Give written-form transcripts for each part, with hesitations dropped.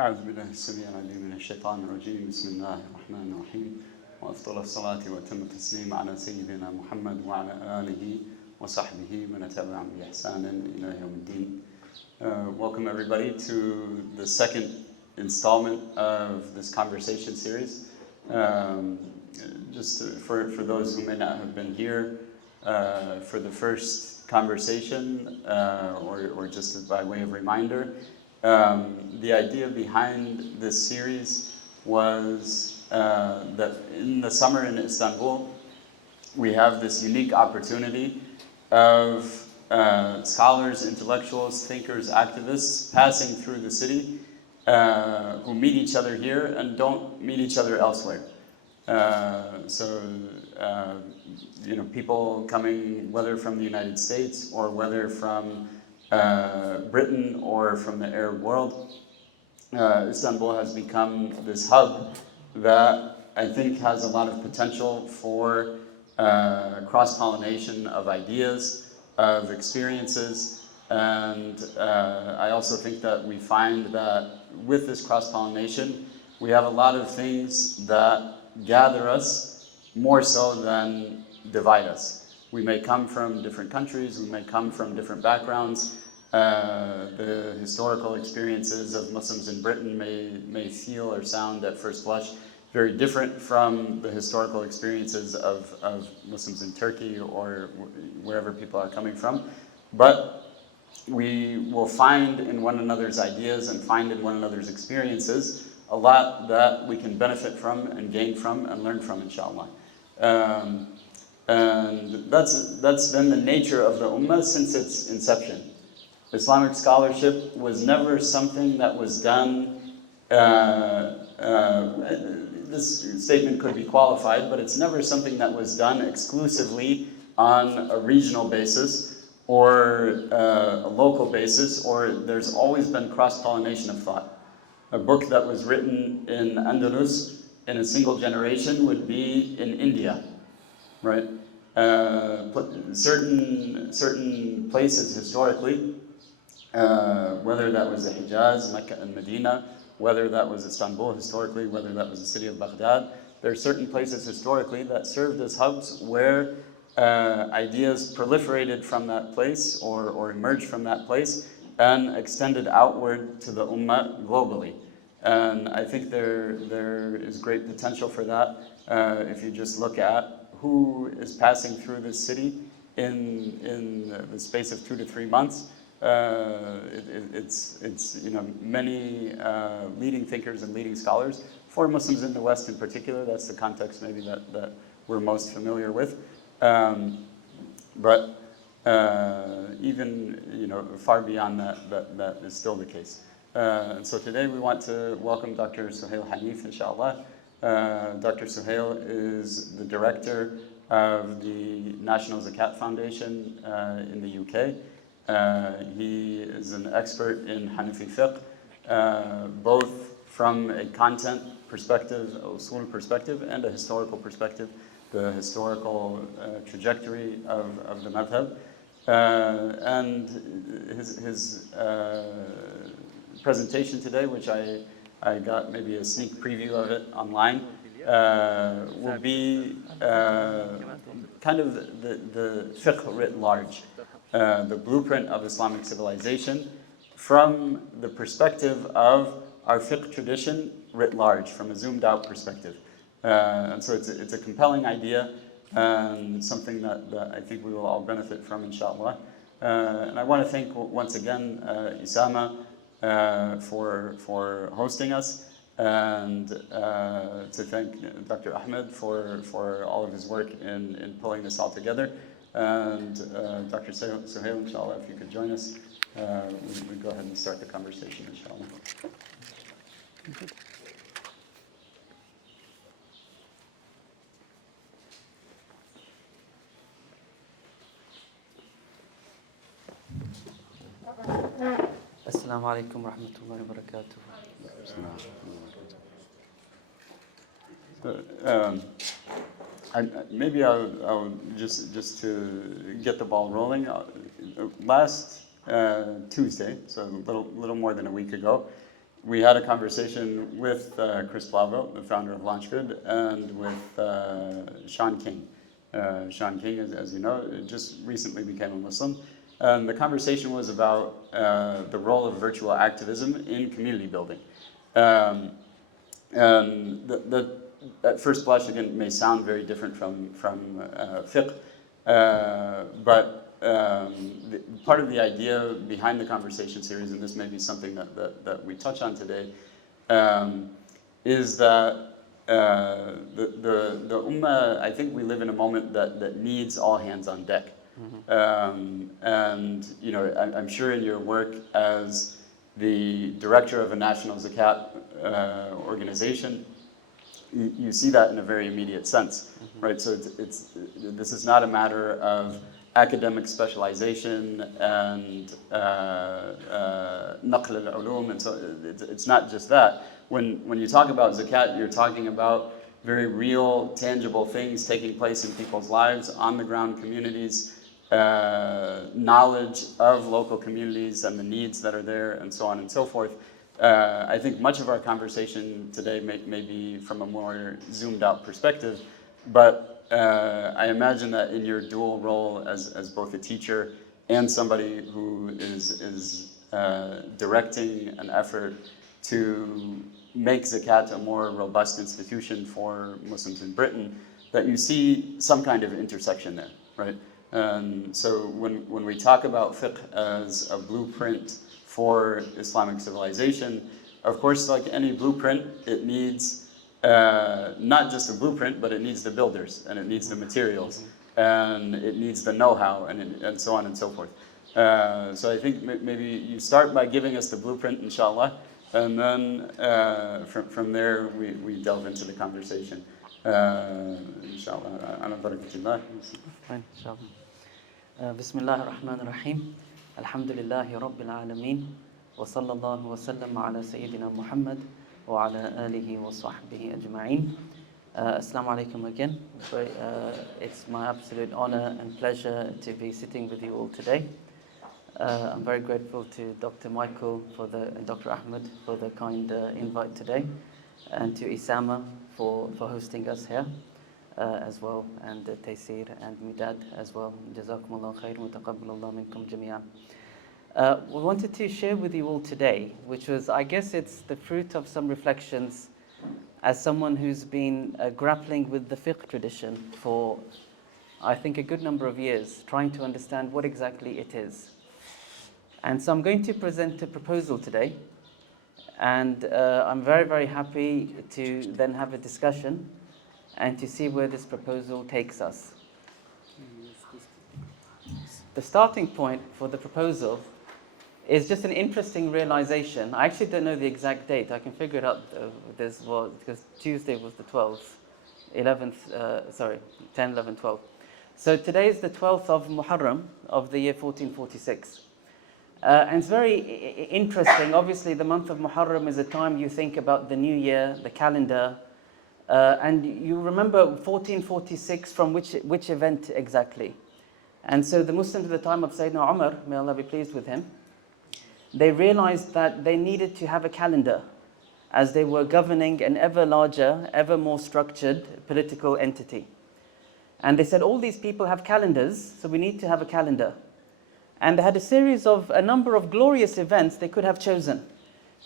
أعوذ بالله السميع العليم من الشيطان الرجيم بسم الله الرحمن الرحيم وأفضل الصلاة وأتم التسليم على سيدنا محمد وعلى آله وصحبه من تبعهم بإحسان إلى يوم الدين. Welcome everybody to the second installment of this conversation series. Just for those who may not have been here for the first conversation or just by way of reminder, the idea behind this series was that in the summer in Istanbul, we have this unique opportunity of scholars, intellectuals, thinkers, activists passing through the city who meet each other here and don't meet each other elsewhere. People coming whether from the United States or whether from Britain or from the Arab world. Istanbul has become this hub that I think has a lot of potential for cross-pollination of ideas, of experiences, and I also think that we find that with this cross-pollination, we have a lot of things that gather us more so than divide us. We may come from different countries, we may come from different backgrounds. The historical experiences of Muslims in Britain may feel or sound at first blush very different from the historical experiences of Muslims in Turkey or wherever people are coming from. But we will find in one another's ideas and find in one another's experiences a lot that we can benefit from and gain from and learn from, inshallah. And that's been the nature of the Ummah since its inception. Islamic scholarship was never something that was done, this statement could be qualified, but it's never something that was done exclusively on a regional basis or a local basis, or there's always been cross-pollination of thought. A book that was written in Andalus in a single generation would be in India, right? Certain places historically, whether that was the Hijaz, Mecca and Medina, whether that was Istanbul historically, whether that was the city of Baghdad, there are certain places historically that served as hubs where ideas proliferated from that place or emerged from that place and extended outward to the Ummah globally. And I think there is great potential for that if you just look at who is passing through this city in the space of 2 to 3 months. It's many leading thinkers and leading scholars, for Muslims in the West in particular. That's the context maybe that we're most familiar with. But even far beyond that is still the case. And so today we want to welcome Dr. Sohail Hanif, inshallah. Dr. Sohail is the director of the National Zakat Foundation in the UK. He is an expert in Hanafi fiqh, both from a content perspective, a usul perspective, and a historical perspective, the historical trajectory of the madhab. And his presentation today, which I got maybe a sneak preview of it online, will be kind of the fiqh writ large. The blueprint of Islamic civilization from the perspective of our fiqh tradition writ large, from a zoomed out perspective. And so it's a compelling idea and something that I think we will all benefit from, inshallah. And I want to thank once again Isama for hosting us, and to thank Dr. Ahmed for all of his work in pulling this all together. And Dr. Sohail, inshallah, if you could join us, we go ahead and start the conversation, inshallah. Assalamu alaikum wa rahmatullahi wa barakatuh. Maybe I'll just to get the ball rolling. Last Tuesday, so a little more than a week ago, we had a conversation with Chris Blavo, the founder of LaunchGood, and with Sean King. Sean King, as you know, just recently became a Muslim. The conversation was about the role of virtual activism in community building. And at first blush, again, may sound very different from fiqh, but part of the idea behind the conversation series, and this may be something that we touch on today, is that the Ummah, I think we live in a moment that needs all hands on deck. And you know, I'm sure in your work as the director of a national zakat organization, you see that in a very immediate sense, right? So this is not a matter of academic specialization and Nakhla al-Ulum, and so it's not just that. When you talk about zakat, you're talking about very real, tangible things taking place in people's lives, on the ground communities, knowledge of local communities and the needs that are there, and so on and so forth. I think much of our conversation today may be from a more zoomed out perspective, but I imagine that in your dual role as both a teacher and somebody who is directing an effort to make zakat a more robust institution for Muslims in Britain, that you see some kind of intersection there, right? So when we talk about fiqh as a blueprint for Islamic civilization, of course, like any blueprint, it needs not just a blueprint, but it needs the builders, and it needs the materials, and it needs the know-how, and so on and so forth. So I think maybe you start by giving us the blueprint, inshallah, and then from there we delve into the conversation. Inshallah. Ala barakatillah. Fine, inshallah. Bismillah ar-Rahman ar-Rahim. Alhamdulillahi Rabbil Alameen. Wa sallallahu wa sallam ala Sayyidina Mohammed wa ala alihi wa sahbihi ajma'in. Assalamu alaikum again. It's my absolute honor and pleasure to be sitting with you all today. I'm very grateful to Dr. Michael and Dr. Ahmed for the kind invite today, and to Isama for hosting us here as well, and Tayseer and Midad as well. Jazakumullah khair wa taqabbalallah minkum jami'an. We wanted to share with you all today, which was, I guess it's the fruit of some reflections as someone who's been grappling with the fiqh tradition for, I think, a good number of years, trying to understand what exactly it is. And so I'm going to present a proposal today, and I'm very, very happy to then have a discussion and to see where this proposal takes us. The starting point for the proposal is just an interesting realization. I actually don't know the exact date. I can figure it out because Tuesday was the 12th, 10, 11, 12. So today is the 12th of Muharram of the year 1446. And it's very interesting. Obviously, the month of Muharram is a time you think about the new year, the calendar, and you remember 1446 from which event exactly. And so the Muslims at the time of Sayyidina Umar, may Allah be pleased with him, they realized that they needed to have a calendar as they were governing an ever larger, ever more structured political entity. And they said, all these people have calendars, so we need to have a calendar. And they had a number of glorious events they could have chosen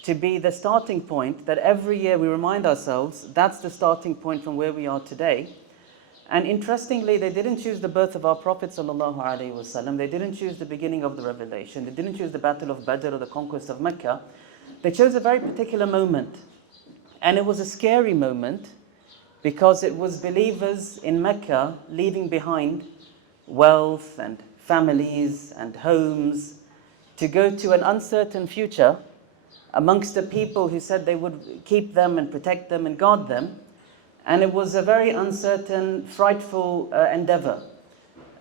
to be the starting point, that every year we remind ourselves that's the starting point from where we are today. And interestingly, they didn't choose the birth of our Prophet ﷺ. They didn't choose the beginning of the revelation. They didn't choose the Battle of Badr or the conquest of Mecca. They chose a very particular moment. And it was a scary moment because it was believers in Mecca leaving behind wealth and families and homes to go to an uncertain future amongst the people who said they would keep them and protect them and guard them. And it was a very uncertain, frightful endeavor.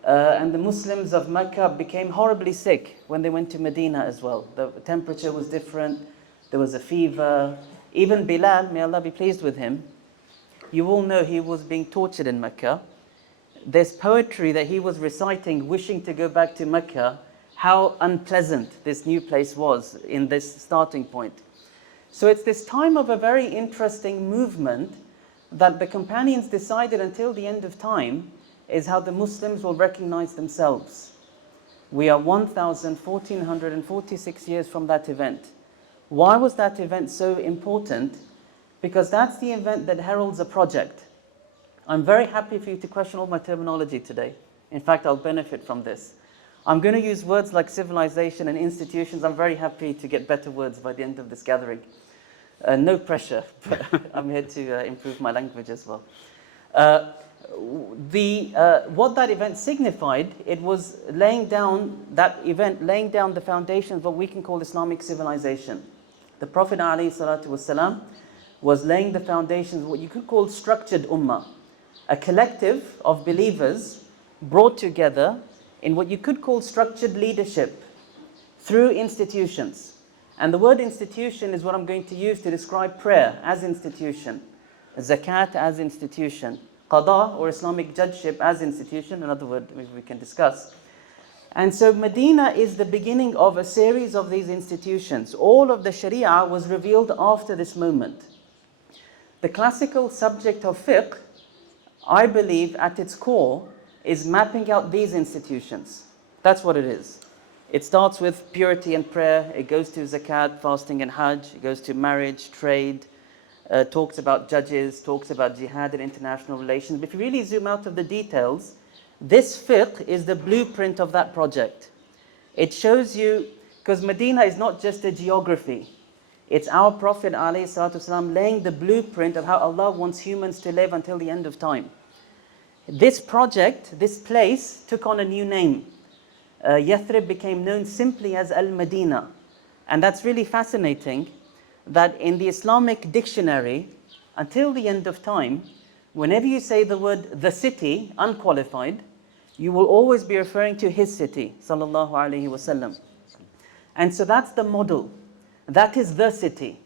And the Muslims of Mecca became horribly sick when they went to Medina as well. The temperature was different, there was a fever. Even Bilal, may Allah be pleased with him, you all know he was being tortured in Mecca. There's poetry that he was reciting, wishing to go back to Mecca, how unpleasant this new place was in this starting point. So it's this time of a very interesting movement that the companions decided until the end of time is how the Muslims will recognize themselves. We are 1,446 years from that event. Why was that event so important? Because that's the event that heralds a project. I'm very happy for you to question all my terminology today. In fact, I'll benefit from this. I'm going to use words like civilization and institutions. I'm very happy to get better words by the end of this gathering. No pressure, but I'm here to improve my language as well. What that event signified, it was laying down the foundation of what we can call Islamic civilization. The Prophet ﷺ was laying the foundations of what you could call structured ummah, a collective of believers brought together in what you could call structured leadership through institutions. And the word institution is what I'm going to use to describe prayer as institution, zakat as institution, qada or Islamic judgeship as institution, another word we can discuss. And so Medina is the beginning of a series of these institutions. All of the Sharia was revealed after this moment. The classical subject of fiqh, I believe at its core, is mapping out these institutions. That's what it is. It starts with purity and prayer. It goes to zakat, fasting and hajj. It goes to marriage, trade, talks about judges, talks about jihad and international relations. But if you really zoom out of the details, this fiqh is the blueprint of that project. It shows you, because Medina is not just a geography. It's our Prophet ﷺ laying the blueprint of how Allah wants humans to live until the end of time. This project, this place, took on a new name. Yathrib became known simply as Al-Madina. And that's really fascinating that in the Islamic dictionary, until the end of time, whenever you say the word the city, unqualified, you will always be referring to his city, sallallahu alaihi wasallam. And so that's the model. That is the city.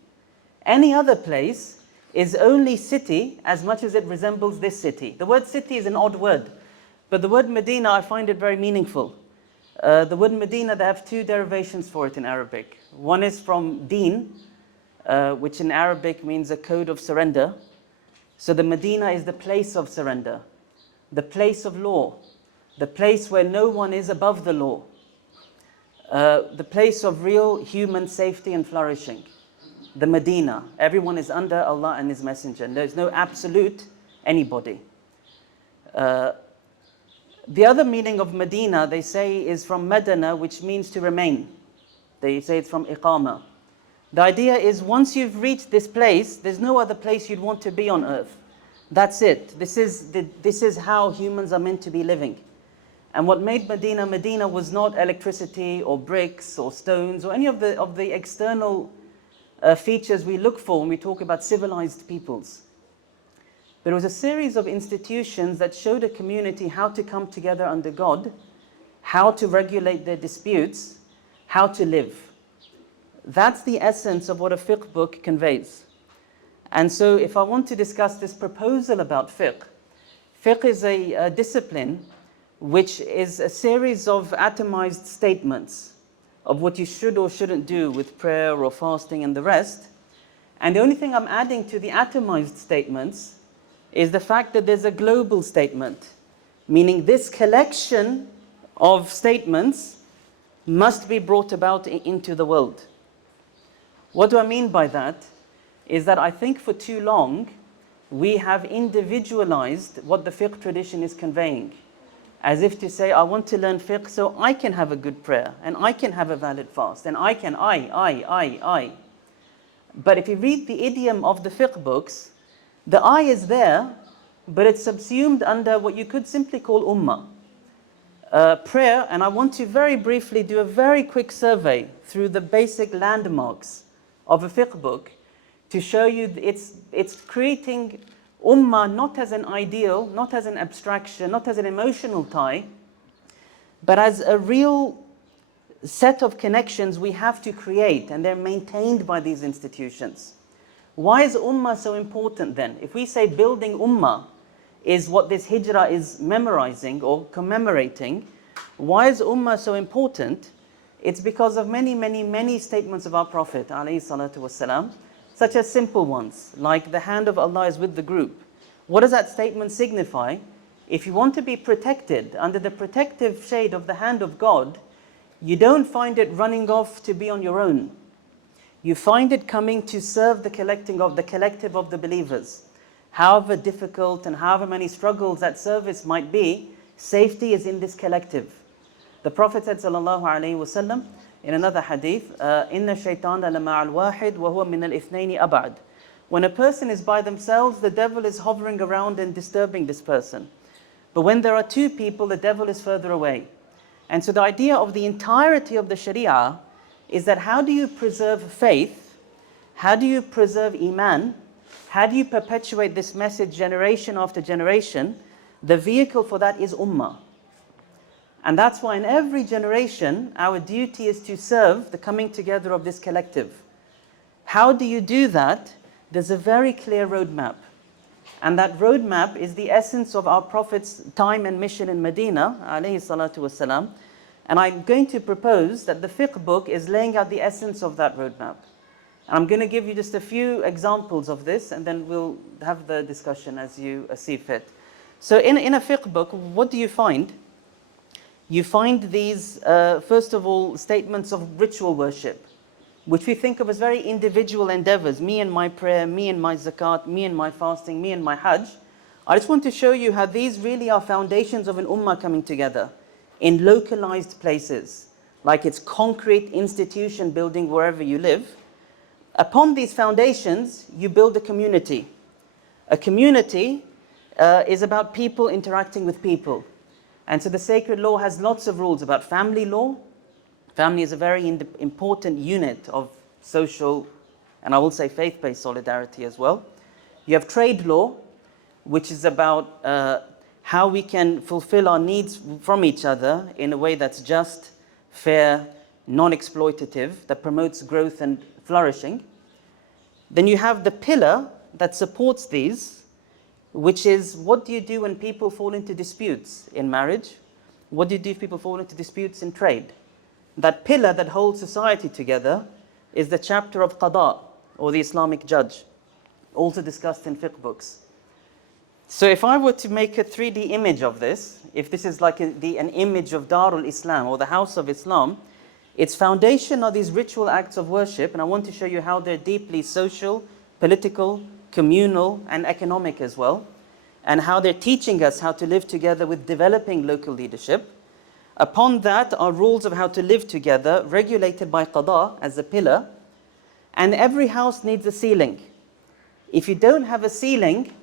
Any other place is only city as much as it resembles this city. The word city is an odd word, but the word Medina, I find it very meaningful. The word Medina, they have two derivations for it in Arabic. One is from deen, which in Arabic means a code of surrender. So the Medina is the place of surrender, the place of law, the place where no one is above the law, the place of real human safety and flourishing. The Medina, everyone is under Allah and His Messenger. And there's no absolute anybody. The other meaning of Medina, they say, is from Medina, which means to remain. They say it's from Iqama. The idea is once you've reached this place, there's no other place you'd want to be on earth. That's it. This is how humans are meant to be living. And what made Medina Medina was not electricity or bricks or stones or any of the external features we look for when we talk about civilized peoples. But it was a series of institutions that showed a community how to come together under God, how to regulate their disputes, how to live. That's the essence of what a fiqh book conveys. And so if I want to discuss this proposal about fiqh, fiqh is a discipline which is a series of atomized statements of what you should or shouldn't do with prayer or fasting and the rest. And the only thing I'm adding to the atomized statements is the fact that there's a global statement, meaning this collection of statements must be brought about into the world. What do I mean by that? Is that I think for too long we have individualized what the fiqh tradition is conveying. As if to say, I want to learn fiqh so I can have a good prayer, and I can have a valid fast, and I. But if you read the idiom of the fiqh books, the I is there, but it's subsumed under what you could simply call Umma. Prayer, and I want to very briefly do a very quick survey through the basic landmarks of a fiqh book to show you it's creating Ummah not as an ideal, not as an abstraction, not as an emotional tie, but as a real set of connections we have to create, and they're maintained by these institutions. Why is Ummah so important then? If we say building Ummah is what this hijrah is memorizing or commemorating, why is Ummah so important? It's because of many statements of our Prophet ﷺ, such as simple ones, like the hand of Allah is with the group. What does that statement signify? If you want to be protected under the protective shade of the hand of God, you don't find it running off to be on your own. You find it coming to serve the collective of the believers. However difficult and however many struggles that service might be, safety is in this collective. The Prophet said, sallallahu alaihi wasallam, in another hadith, "Inna shaytana lama al-wahid wa huwa min al-ithnaini ab'ad." When a person is by themselves, the devil is hovering around and disturbing this person. But when there are two people, the devil is further away. And so the idea of the entirety of the Sharia is that how do you preserve faith? How do you preserve Iman? How do you perpetuate this message generation after generation? The vehicle for that is Ummah. And that's why in every generation, our duty is to serve the coming together of this collective. How do you do that? There's a very clear roadmap. And that roadmap is the essence of our Prophet's time and mission in Medina, alayhi salatu wasalam. And I'm going to propose that the fiqh book is laying out the essence of that roadmap. And I'm going to give you just a few examples of this, and then we'll have the discussion as you see fit. So in a fiqh book, what do you find? You find these, first of all, statements of ritual worship, which we think of as very individual endeavors. Me and my prayer, me and my zakat, me and my fasting, me and my hajj. I just want to show you how these really are foundations of an ummah coming together in localized places, like it's concrete institution building wherever you live. Upon these foundations, you build a community. A community is about people interacting with people. And so the sacred law has lots of rules about family law. Family is a very important unit of social, and I will say faith-based solidarity as well. You have trade law, which is about how we can fulfill our needs from each other in a way that's just, fair, non-exploitative, that promotes growth and flourishing. Then you have the pillar that supports these, which is what do you do when people fall into disputes in marriage? What do you do if people fall into disputes in trade? That pillar that holds society together is the chapter of qada, or the Islamic judge, also discussed in fiqh books. So if I were to make a 3D image of this, if this is like an image of Darul Islam, or the House of Islam, its foundation are these ritual acts of worship, and I want to show you how they're deeply social, political, communal, and economic as well, and how they're teaching us how to live together with developing local leadership. Upon that are rules of how to live together, regulated by qada as a pillar, and every house needs a ceiling. If you don't have a ceiling,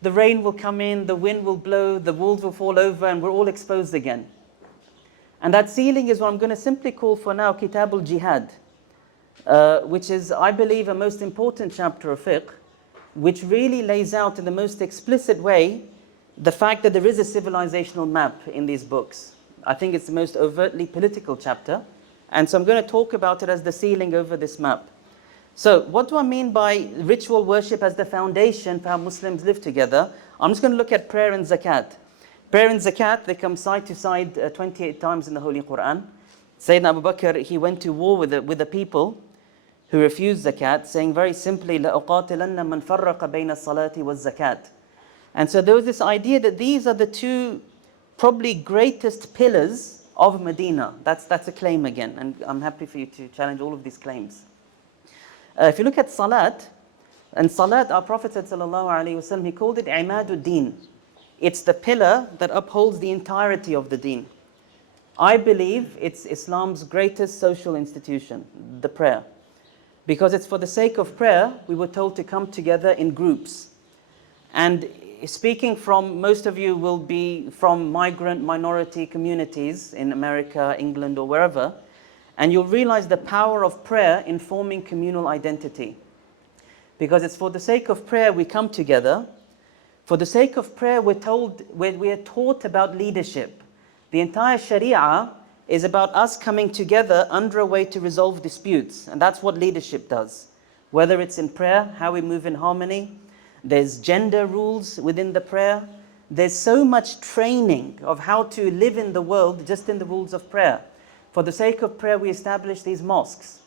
the rain will come in, the wind will blow, the walls will fall over, and we're all exposed again. And that ceiling is what I'm going to simply call for now Kitab al-Jihad, which is, I believe, a most important chapter of fiqh, which really lays out in the most explicit way the fact that there is a civilizational map in these books. I think it's the most overtly political chapter, and so I'm going to talk about it as the ceiling over this map. So what do I mean by ritual worship as the foundation for how Muslims live together? I'm just going to look at prayer and zakat. Prayer and zakat, they come side to side 28 times in the Holy Quran. Sayyidina Abu Bakr, he went to war with the people who refused zakat, saying very simply, لَأُقَاتِلَنَّ مَنْ فَرَّقَ بَيْنَ الصَّلَاةِ وَالزَّكَاةِ. And so there was this idea that these are the two probably greatest pillars of Medina. That's a claim again, and I'm happy for you to challenge all of these claims. If you look at salat, and salat, our Prophet said, sallallahu alaihi wasallam, he called it Imadu Deen. It's the pillar that upholds the entirety of the deen. I believe it's Islam's greatest social institution, the prayer. Because it's for the sake of prayer, we were told to come together in groups. And speaking from, most of you will be from migrant minority communities in America, England, or wherever, and you'll realize the power of prayer in forming communal identity. Because it's for the sake of prayer we come together. For the sake of prayer we are taught about leadership. The entire Sharia is about us coming together under a way to resolve disputes, and that's what leadership does. Whether it's in prayer, how we move in harmony, there's gender rules within the prayer, there's so much training of how to live in the world just in the rules of prayer. For the sake of prayer we establish these mosques.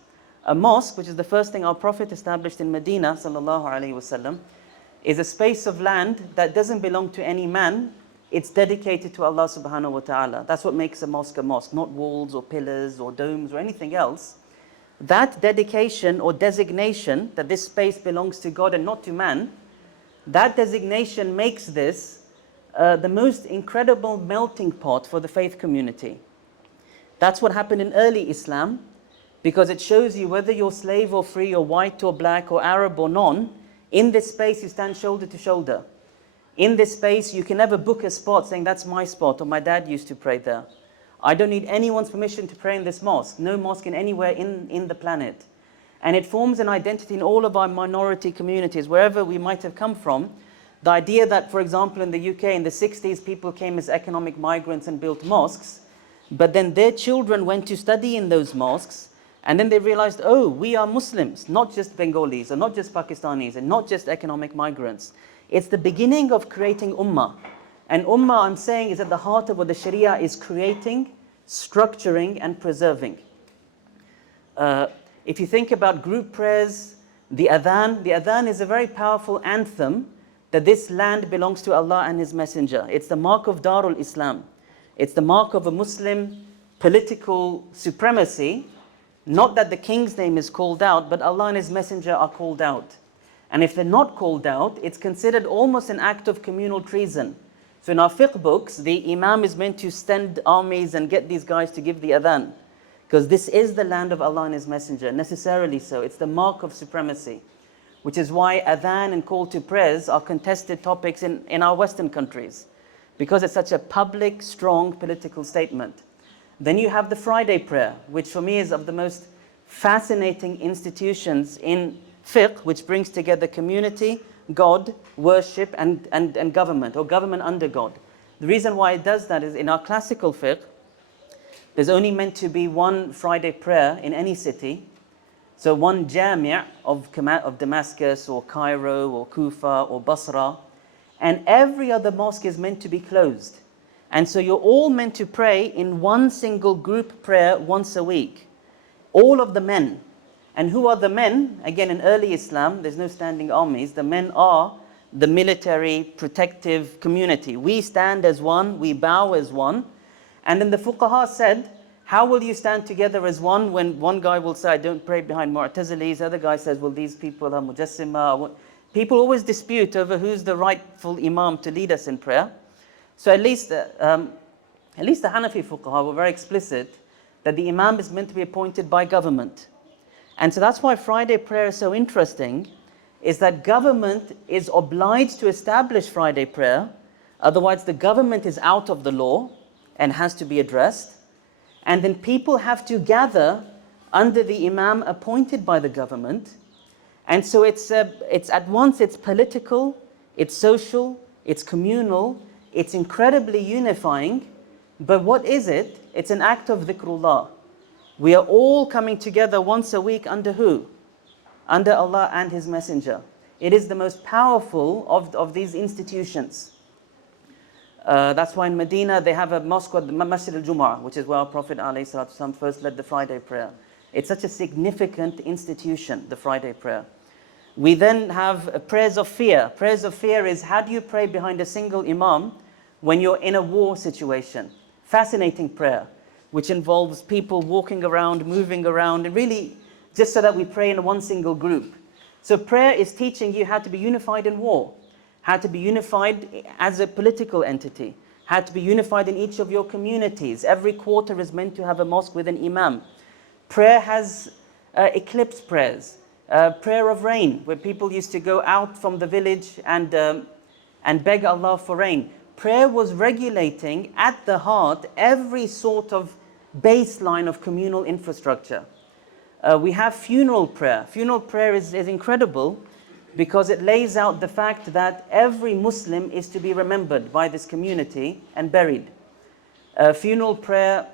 A mosque, which is the first thing our Prophet established in Medina, sallallahu alaihi wasallam, is a space of land that doesn't belong to any man. It's dedicated to Allah subhanahu wa ta'ala. That's what makes a mosque, not walls or pillars or domes or anything else. That dedication or designation that this space belongs to God and not to man, that designation makes this the most incredible melting pot for the faith community. That's what happened in early Islam, because it shows you whether you're slave or free or white or black or Arab or non, in this space you stand shoulder to shoulder. In this space you can never book a spot saying that's my spot or my dad used to pray there. I don't need anyone's permission to pray in this mosque. No mosque in anywhere in the planet. And it forms an identity in all of our minority communities, wherever we might have come from. The idea that, for example, in the UK in the 60s, people came as economic migrants and built mosques, but then their children went to study in those mosques, and then they realized, oh, we are Muslims, not just Bengalis, or not just Pakistanis, and not just economic migrants. It's the beginning of creating Ummah. And Ummah, I'm saying, is at the heart of what the Sharia is creating, structuring, and preserving. If you think about group prayers, the adhan is a very powerful anthem that this land belongs to Allah and His Messenger. It's the mark of Darul Islam. It's the mark of a Muslim political supremacy. Not that the king's name is called out, but Allah and His Messenger are called out. And if they're not called out, it's considered almost an act of communal treason. So in our fiqh books, the imam is meant to send armies and get these guys to give the adhan, because this is the land of Allah and His Messenger, necessarily so. It's the mark of supremacy, which is why adhan and call to prayers are contested topics in our Western countries, because it's such a public, strong political statement. Then you have the Friday prayer, which for me is of the most fascinating institutions in fiqh, which brings together community, God, worship, and government, or government under God. The reason why it does that is in our classical fiqh, there's only meant to be one Friday prayer in any city. So one jami' of Damascus or Cairo or Kufa or Basra, and every other mosque is meant to be closed. And so you're all meant to pray in one single group prayer once a week. All of the men. And who are the men? Again, in early Islam, there's no standing armies. The men are the military protective community. We stand as one, we bow as one. And then the fuqaha said, how will you stand together as one when one guy will say, I don't pray behind Mu'tazilis, the other guy says, well, these people are Mujassima. People always dispute over who's the rightful imam to lead us in prayer. So at least the Hanafi fuqaha were very explicit that the imam is meant to be appointed by government. And so that's why Friday prayer is so interesting, is that government is obliged to establish Friday prayer, otherwise the government is out of the law and has to be addressed. And then people have to gather under the imam appointed by the government. And so it's at once it's political, it's social, it's communal, it's incredibly unifying. But what is it? It's an act of dhikrullah. We are all coming together once a week under who? Under Allah and His Messenger. It is the most powerful of these institutions. That's why in Medina they have a mosque called the Masjid al-Jum'ah, which is where our Prophet ﷺ first led the Friday prayer. It's such a significant institution, the Friday prayer. We then have prayers of fear. Prayers of fear is, how do you pray behind a single imam when you're in a war situation? Fascinating prayer, which involves people walking around, moving around, and really just so that we pray in one single group. So prayer is teaching you how to be unified in war, how to be unified as a political entity, how to be unified in each of your communities. Every quarter is meant to have a mosque with an imam. Prayer has eclipse prayers, prayer of rain, where people used to go out from the village and beg Allah for rain. Prayer was regulating at the heart every sort of baseline of communal infrastructure. We have funeral prayer. Funeral prayer is incredible because it lays out the fact that every Muslim is to be remembered by this community and buried. Funeral prayer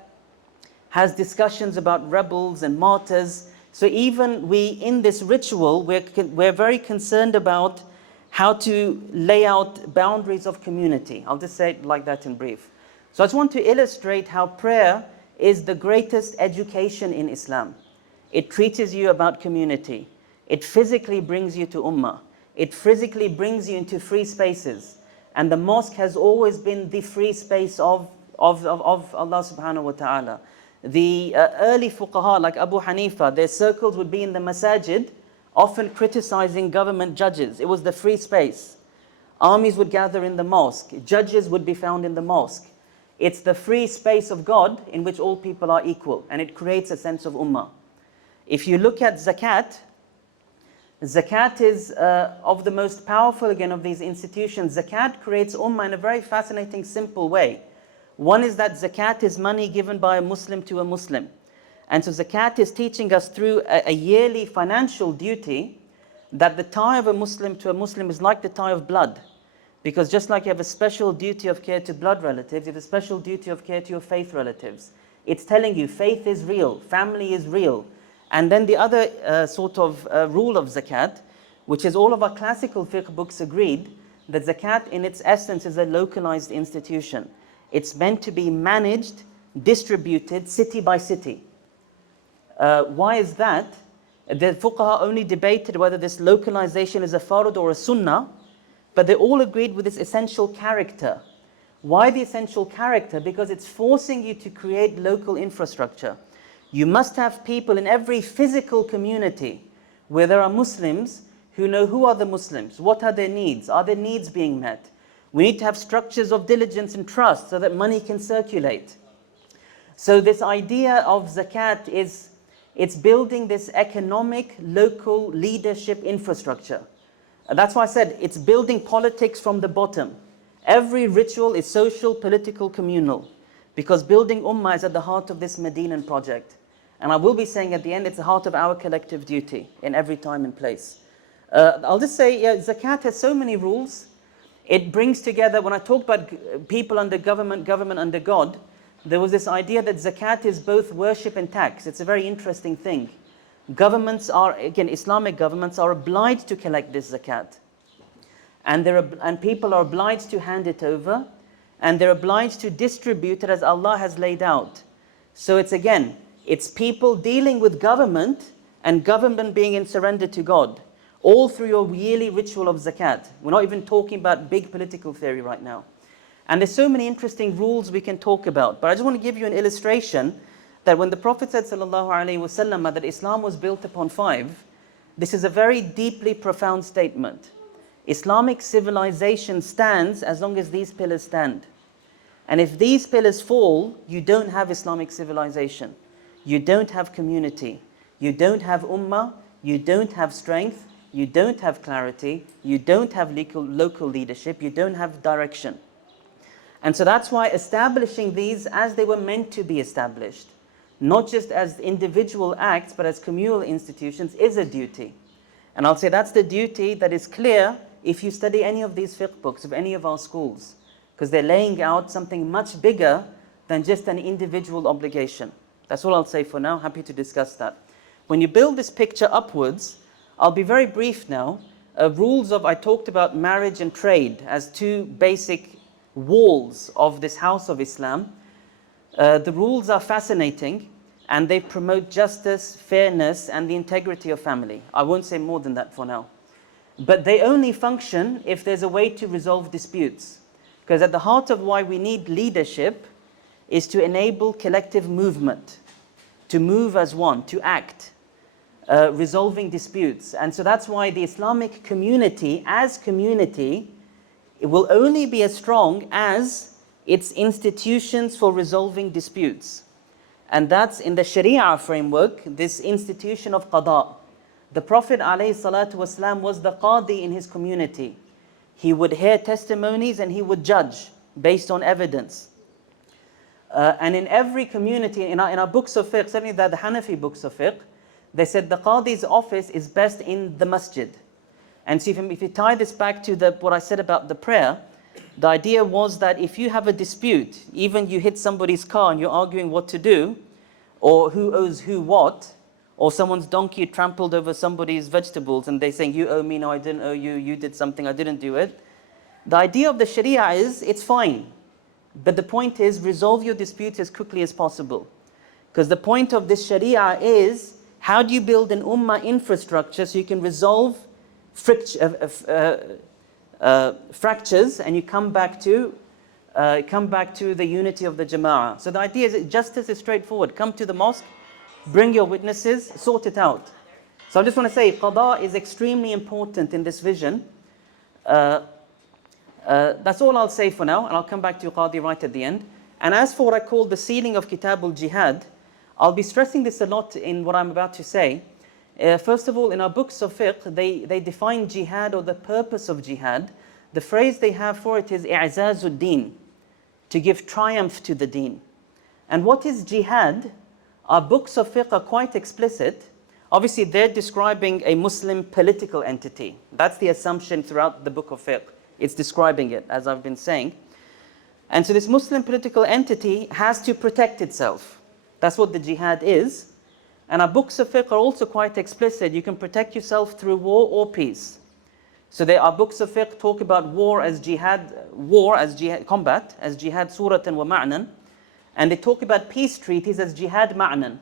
has discussions about rebels and martyrs. So even in this ritual, we're very concerned about how to lay out boundaries of community. I'll just say it like that in brief. So I just want to illustrate how prayer is the greatest education in Islam. It teaches you about community. It physically brings you to Ummah. It physically brings you into free spaces. And the mosque has always been the free space of Allah subhanahu wa ta'ala. The early fuqaha like Abu Hanifa, their circles would be in the masajid, often criticizing government judges. It was the free space. Armies would gather in the mosque. Judges would be found in the mosque. It's the free space of God in which all people are equal, and it creates a sense of ummah. If you look at zakat, zakat is of the most powerful again of these institutions. Zakat creates ummah in a very fascinating, simple way. One is that zakat is money given by a Muslim to a Muslim. And so zakat is teaching us through a yearly financial duty that the tie of a Muslim to a Muslim is like the tie of blood. Because just like you have a special duty of care to blood relatives, you have a special duty of care to your faith relatives. It's telling you faith is real, family is real. And then the other rule of zakat, which is all of our classical fiqh books agreed, that zakat in its essence is a localized institution. It's meant to be managed, distributed city by city. Why is that? The fuqaha only debated whether this localization is a fard or a sunnah, but they all agreed with this essential character. Why the essential character? Because it's forcing you to create local infrastructure. You must have people in every physical community where there are Muslims who know who are the Muslims, what are their needs, are their needs being met. We need to have structures of diligence and trust so that money can circulate. So this idea of zakat it's building this economic, local leadership infrastructure. That's why I said it's building politics from the bottom. Every ritual is social, political, communal. Because building Ummah is at the heart of this Medinan project. And I will be saying at the end, it's the heart of our collective duty in every time and place. I'll just say, zakat has so many rules. It brings together, when I talk about people under government, government under God, there was this idea that zakat is both worship and tax. It's a very interesting thing. Governments are, again, Islamic governments are obliged to collect this zakat. And people are obliged to hand it over, and they're obliged to distribute it as Allah has laid out. So it's people dealing with government, and government being in surrender to God, all through your yearly ritual of zakat. We're not even talking about big political theory right now. And there's so many interesting rules we can talk about. But I just want to give you an illustration that when the Prophet said, sallallahu alaihi wasallam, that Islam was built upon 5, this is a very deeply profound statement. Islamic civilization stands as long as these pillars stand. And if these pillars fall, you don't have Islamic civilization. You don't have community. You don't have ummah. You don't have strength. You don't have clarity. You don't have local leadership. You don't have direction. And so that's why establishing these as they were meant to be established, not just as individual acts, but as communal institutions, is a duty. And I'll say that's the duty that is clear if you study any of these fiqh books of any of our schools, because they're laying out something much bigger than just an individual obligation. That's all I'll say for now. Happy to discuss that. When you build this picture upwards, I'll be very brief now. I talked about marriage and trade as 2 basic walls of this house of Islam. The rules are fascinating, and they promote justice, fairness, and the integrity of family. I won't say more than that for now. But they only function if there's a way to resolve disputes. Because at the heart of why we need leadership is to enable collective movement, to move as one, to act, resolving disputes. And so that's why the Islamic community, as community, it will only be as strong as its institutions for resolving disputes. And that's in the Sharia framework, this institution of qada. The Prophet ﷺ was the qadi in his community. He would hear testimonies and he would judge based on evidence. And in every community, in our books of fiqh, certainly the Hanafi books of fiqh, they said the qadi's office is best in the masjid. And so if you tie this back to what I said about the prayer, the idea was that if you have a dispute, even you hit somebody's car and you're arguing what to do, or who owes who what, or someone's donkey trampled over somebody's vegetables and they're saying, you owe me, no I didn't owe you, you did something, I didn't do it. The idea of the Sharia is, it's fine. But the point is, resolve your disputes as quickly as possible. Because the point of this Sharia is How do you build an ummah infrastructure so you can resolve fractures and you come back to the unity of the jama'ah? So the idea is that justice is straightforward. Come to the mosque, bring your witnesses, sort it out. So I just want to say, qada is extremely important in this vision. That's all I'll say for now, and I'll come back to Qadi right at the end. And as for what I call the ceiling of Kitab al-Jihad, I'll be stressing this a lot in what I'm about to say. First of all, in our books of fiqh, they define jihad or the purpose of jihad. The phrase they have for it is i'zazud din, to give triumph to the deen. And what is jihad? Our books of fiqh are quite explicit. Obviously, they're describing a Muslim political entity. That's the assumption throughout the book of fiqh. It's describing it, as I've been saying. And so this Muslim political entity has to protect itself. That's what the jihad is. And our books of fiqh are also quite explicit. You can protect yourself through war or peace. So our books of fiqh talk about war as jihad, combat, as jihad suratan wa ma'nan. And they talk about peace treaties as jihad ma'nan.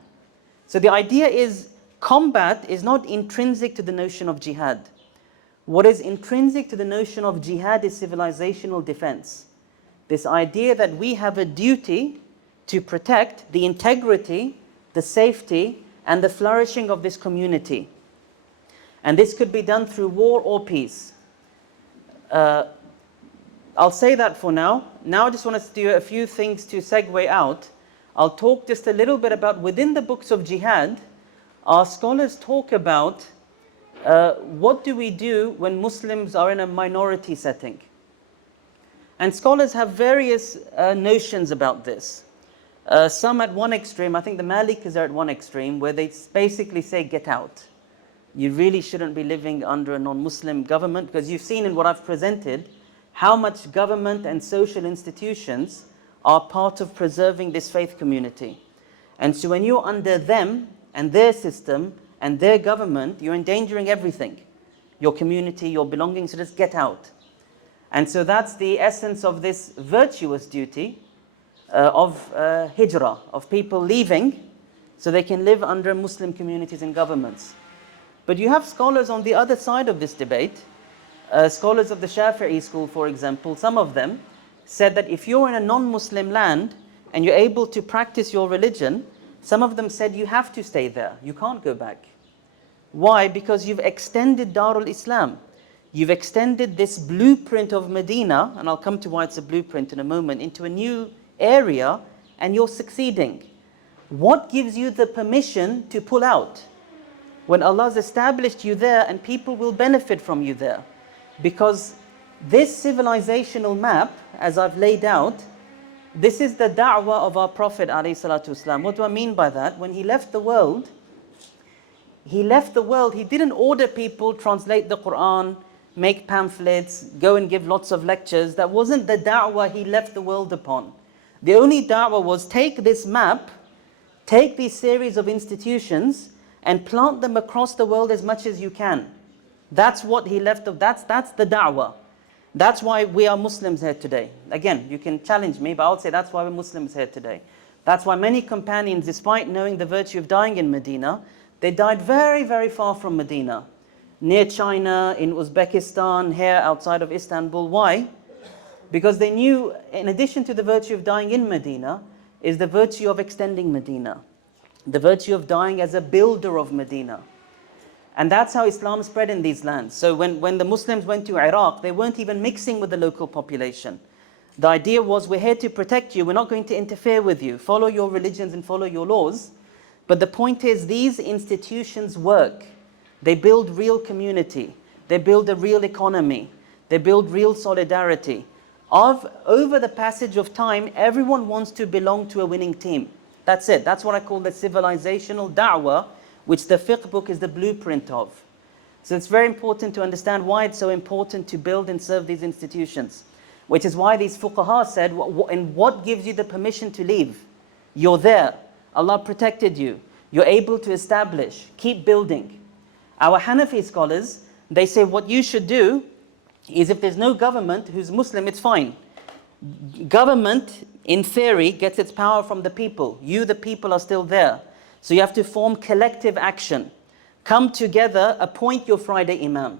So the idea is combat is not intrinsic to the notion of jihad. What is intrinsic to the notion of jihad is civilizational defense. This idea that we have a duty to protect the integrity, the safety, and the flourishing of this community. And this could be done through war or peace. I'll say that for now. Now I just want to do a few things to segue out. I'll talk just a little bit about within the books of jihad, our scholars talk about what do we do when Muslims are in a minority setting? And scholars have various notions about this. Some at one extreme, I think the Malikas are at one extreme, where they basically say, get out. You really shouldn't be living under a non-Muslim government, because you've seen in what I've presented how much government and social institutions are part of preserving this faith community. And so when you're under them and their system and their government, you're endangering everything. Your community, your belongings, so just get out. And so that's the essence of this virtuous duty of hijrah, of people leaving so they can live under Muslim communities and governments. But you have scholars on the other side of this debate, scholars of the Shafi'i school, for example, some of them said that if you're in a non-Muslim land and you're able to practice your religion, some of them said you have to stay there, you can't go back. Why? Because you've extended Darul Islam. You've extended this blueprint of Medina, and I'll come to why it's a blueprint in a moment, into a new area, and you're succeeding. What gives you the permission to pull out? When Allah's established you there, and people will benefit from you there. Because this civilizational map, as I've laid out, this is the da'wah of our Prophet ﷺ. What do I mean by that? When he left the world, he didn't order people translate the Quran, make pamphlets, go and give lots of lectures. That wasn't the da'wah he left the world upon. The only da'wah was take this map, take these series of institutions, and plant them across the world as much as you can. That's what he left. That's the da'wah. That's why we are Muslims here today. Again, you can challenge me, but I'll say that's why we're Muslims here today. That's why many companions, despite knowing the virtue of dying in Medina, they died very, very far from Medina. Near China, in Uzbekistan, here outside of Istanbul. Why? Because they knew, in addition to the virtue of dying in Medina, is the virtue of extending Medina. The virtue of dying as a builder of Medina. And that's how Islam spread in these lands. So when the Muslims went to Iraq, they weren't even mixing with the local population. The idea was, we're here to protect you, we're not going to interfere with you. Follow your religions and follow your laws. But the point is, these institutions work. They build real community. They build a real economy. They build real solidarity. Over the passage of time, everyone wants to belong to a winning team. That's it. That's what I call the civilizational da'wah, which the fiqh book is the blueprint of. So it's very important to understand why it's so important to build and serve these institutions. Which is why these fuqaha said, and what gives you the permission to leave? You're there. Allah protected you. You're able to establish. Keep building. Our Hanafi scholars, they say what you should do is, if there's no government who's Muslim, it's fine. Government, in theory, gets its power from the people. You, the people, are still there. So you have to form collective action. Come together, appoint your Friday Imam.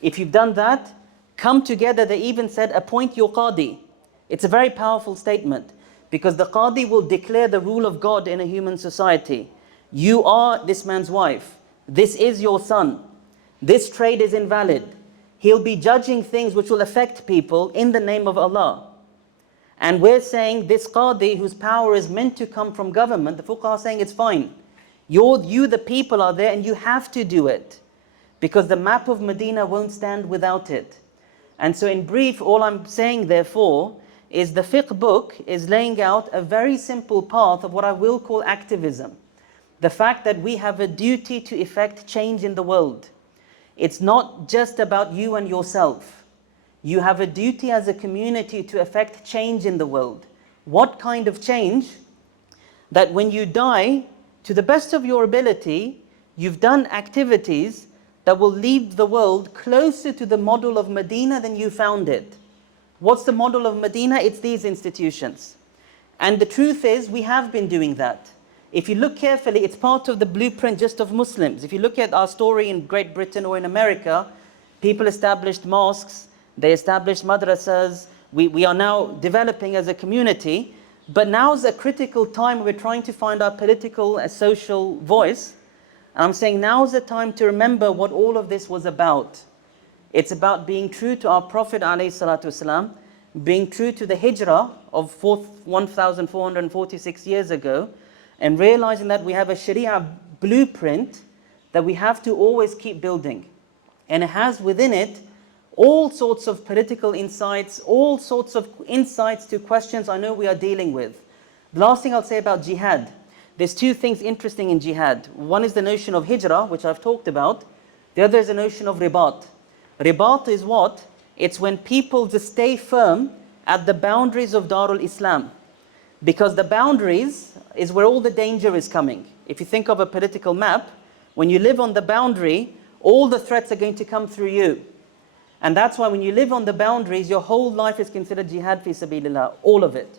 If you've done that, come together. They even said, appoint your Qadi. It's a very powerful statement, because the Qadi will declare the rule of God in a human society. You are this man's wife. This is your son. This trade is invalid. He'll be judging things which will affect people in the name of Allah. And we're saying this Qadi, whose power is meant to come from government, the fuqaha are saying it's fine. You the people are there and you have to do it, because the map of Medina won't stand without it. And so in brief, all I'm saying therefore is the fiqh book is laying out a very simple path of what I will call activism. The fact that we have a duty to effect change in the world. It's not just about you and yourself. You have a duty as a community to effect change in the world. What kind of change? That when you die, to the best of your ability, you've done activities that will lead the world closer to the model of Medina than you found it. What's the model of Medina? It's these institutions. And the truth is, we have been doing that. If you look carefully, it's part of the blueprint just of Muslims. If you look at our story in Great Britain or in America, people established mosques, they established madrasas. We are now developing as a community, but now's a critical time. We're trying to find our political and social voice. And I'm saying now's the time to remember what all of this was about. It's about being true to our Prophet ﷺ, being true to the hijrah of 1446 years ago, and realizing that we have a Sharia blueprint that we have to always keep building. And it has within it all sorts of political insights, all sorts of insights to questions I know we are dealing with. The last thing I'll say about jihad. There's two things interesting in jihad. One is the notion of hijrah, which I've talked about. The other is the notion of ribat. Ribat is what? It's when people just stay firm at the boundaries of Darul Islam. Because the boundaries is where all the danger is coming. If you think of a political map, when you live on the boundary, all the threats are going to come through you. And that's why when you live on the boundaries, your whole life is considered jihad fi sabilillah, all of it.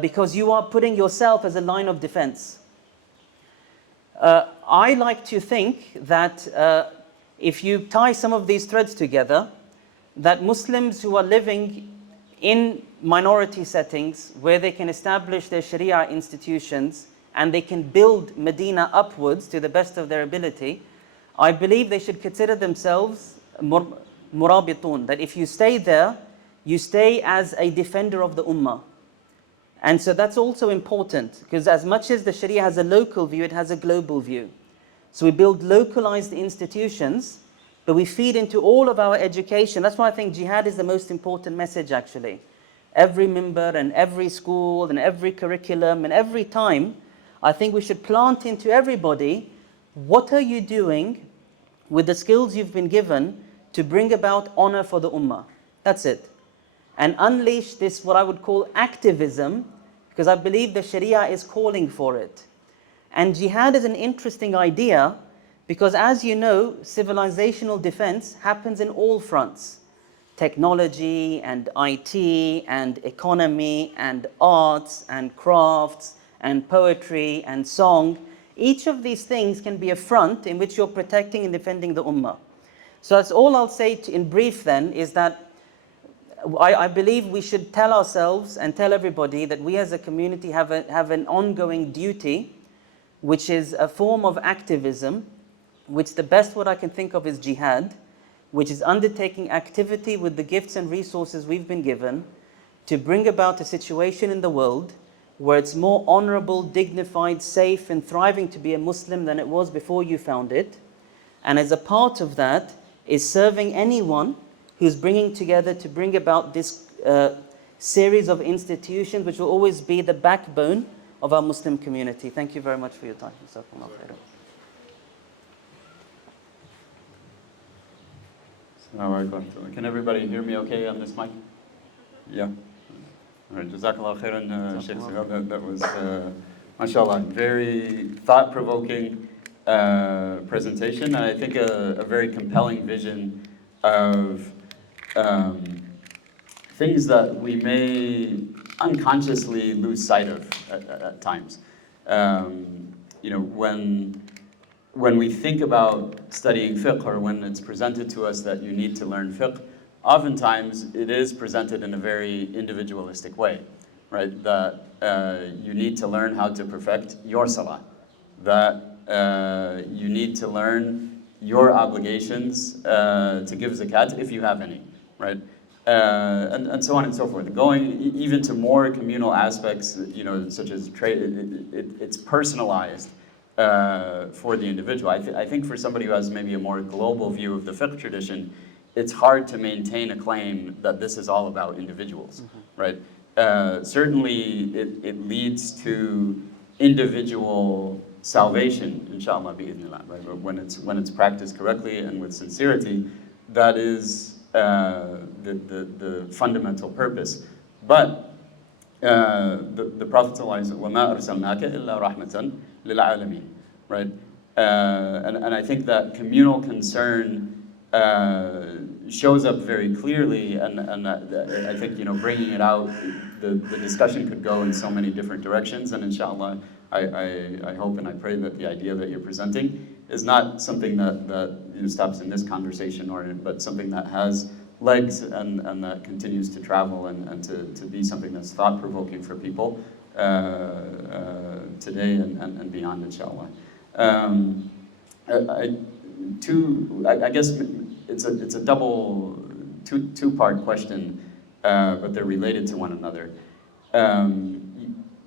Because you are putting yourself as a line of defense. I like to think that if you tie some of these threads together, that Muslims who are living in minority settings where they can establish their Sharia institutions and they can build Medina upwards to the best of their ability, I believe they should consider themselves murabitun, that if you stay there, you stay as a defender of the Ummah. And so that's also important, because as much as the Sharia has a local view, it has a global view. So we build localized institutions, but we feed into all of our education. That's why I think jihad is the most important message, actually. Every minbar and every school and every curriculum and every time, I think we should plant into everybody, what are you doing with the skills you've been given to bring about honor for the Ummah? That's it. And unleash this, what I would call activism, because I believe the Sharia is calling for it. And jihad is an interesting idea, because as you know, civilizational defense happens in all fronts. Technology and IT and economy and arts and crafts and poetry and song. Each of these things can be a front in which you're protecting and defending the Ummah. So that's all I'll say in brief then, is that I believe we should tell ourselves and tell everybody that we as a community have an ongoing duty, which is a form of activism, which the best what I can think of is jihad, which is undertaking activity with the gifts and resources we've been given to bring about a situation in the world where it's more honorable, dignified, safe, and thriving to be a Muslim than it was before you found it. And as a part of that is serving anyone who's bringing together to bring about this series of institutions which will always be the backbone of our Muslim community. Thank you very much for your time. Can everybody hear me okay on this mic? Yeah. All right, Jazakallah khairan, Shaykh Sohail. That was, mashallah, very thought-provoking presentation, and I think a very compelling vision of things that we may unconsciously lose sight of at times. when we think about studying fiqh, or when it's presented to us that you need to learn fiqh, oftentimes it is presented in a very individualistic way, right? That you need to learn how to perfect your salah, that you need to learn your obligations to give zakat if you have any, right? And so on and so forth. Going even to more communal aspects, such as trade, it's personalized for the individual. I think for somebody who has maybe a more global view of the fiqh tradition, it's hard to maintain a claim that this is all about individuals, right? Certainly, it leads to individual salvation, inshallah, bi'idhnillah, right? When it's practiced correctly and with sincerity, that is the fundamental purpose. But the Prophet ﷺ, وَمَا أَرْسَلْنَاكَ إِلَّا رَحْمَةً لِلْعَالَمِينَ, right? And I think that communal concern shows up very clearly, and I think bringing it out, the discussion could go in so many different directions, and inshallah, I hope and I pray that the idea that you're presenting is not something that stops in this conversation, but something that has legs and that continues to travel and to be something that's thought-provoking for people today and beyond, inshallah. I guess it's a double two-part question, but they're related to one another.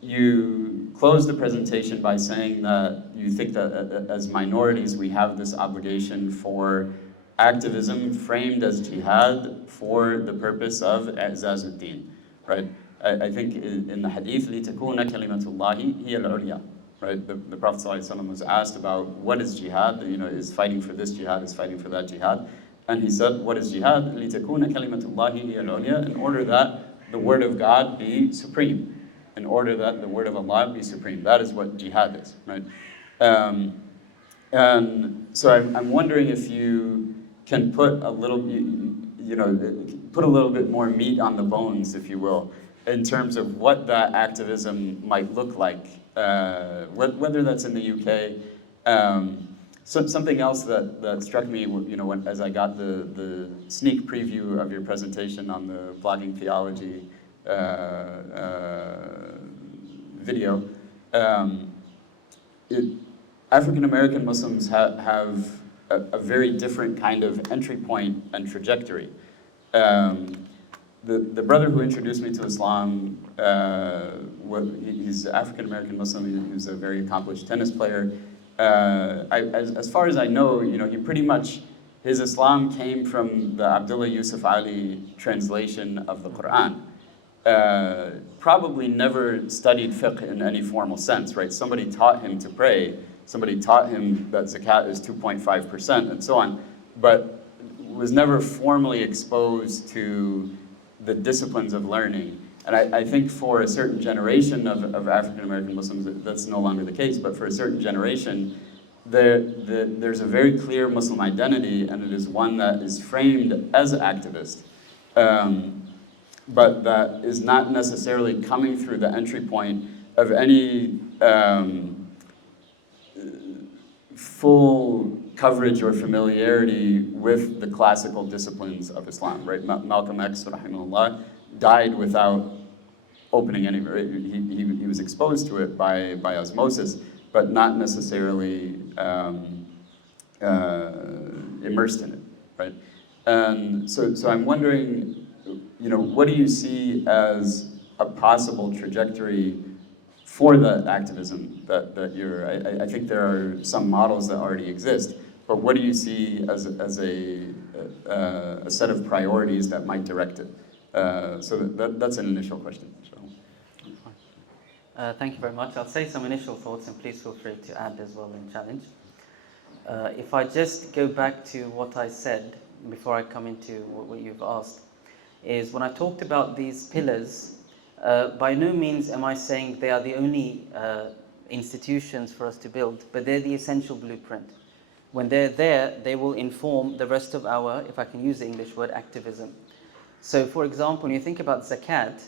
You closed the presentation by saying that you think that as minorities we have this obligation for activism framed as jihad for the purpose of i'zaz-ud-din, right? I think in the hadith, لِتَكُونَ كَلِمَةُ اللَّهِ هِيَ الْعُلْيَا, right? The Prophet ﷺ was asked about what is jihad, is fighting for this jihad, is fighting for that jihad. And he said, what is jihad? لِتَكُونَ كَلِمَةُ اللَّهِ هِيَ الْعُلْيَا, in order that the word of God be supreme, in order that the word of Allah be supreme. That is what jihad is, right? And so I'm wondering if you can put a little, put a little bit more meat on the bones, if you will, in terms of what that activism might look like, whether that's in the UK. Something else that struck me, as I got the sneak preview of your presentation on the blogging theology video, African American Muslims have a very different kind of entry point and trajectory. The brother who introduced me to Islam, he's African American Muslim. He's a very accomplished tennis player. As far as I know, he pretty much, his Islam came from the Abdullah Yusuf Ali translation of the Quran. Probably never studied fiqh in any formal sense, right? Somebody taught him to pray. Somebody taught him that zakat is 2.5% and so on, but was never formally exposed to the disciplines of learning. And I think for a certain generation of African American Muslims, that's no longer the case, but for a certain generation, there's a very clear Muslim identity, and it is one that is framed as an activist, but that is not necessarily coming through the entry point of any full coverage or familiarity with the classical disciplines of Islam, right? Malcolm X, rahimahullah, died without opening any, he was exposed to it by osmosis, but not necessarily immersed in it, right? And so I'm wondering, what do you see as a possible trajectory for the activism that you're, I think there are some models that already exist, but what do you see as a set of priorities that might direct it? So that's an initial question. Thank you very much. I'll say some initial thoughts, and please feel free to add as well and challenge. If I just go back to what I said before I come into what you've asked, is when I talked about these pillars, by no means am I saying they are the only institutions for us to build, but they're the essential blueprint. When they're there, they will inform the rest of our, if I can use the English word, activism. So for example, when you think about zakat,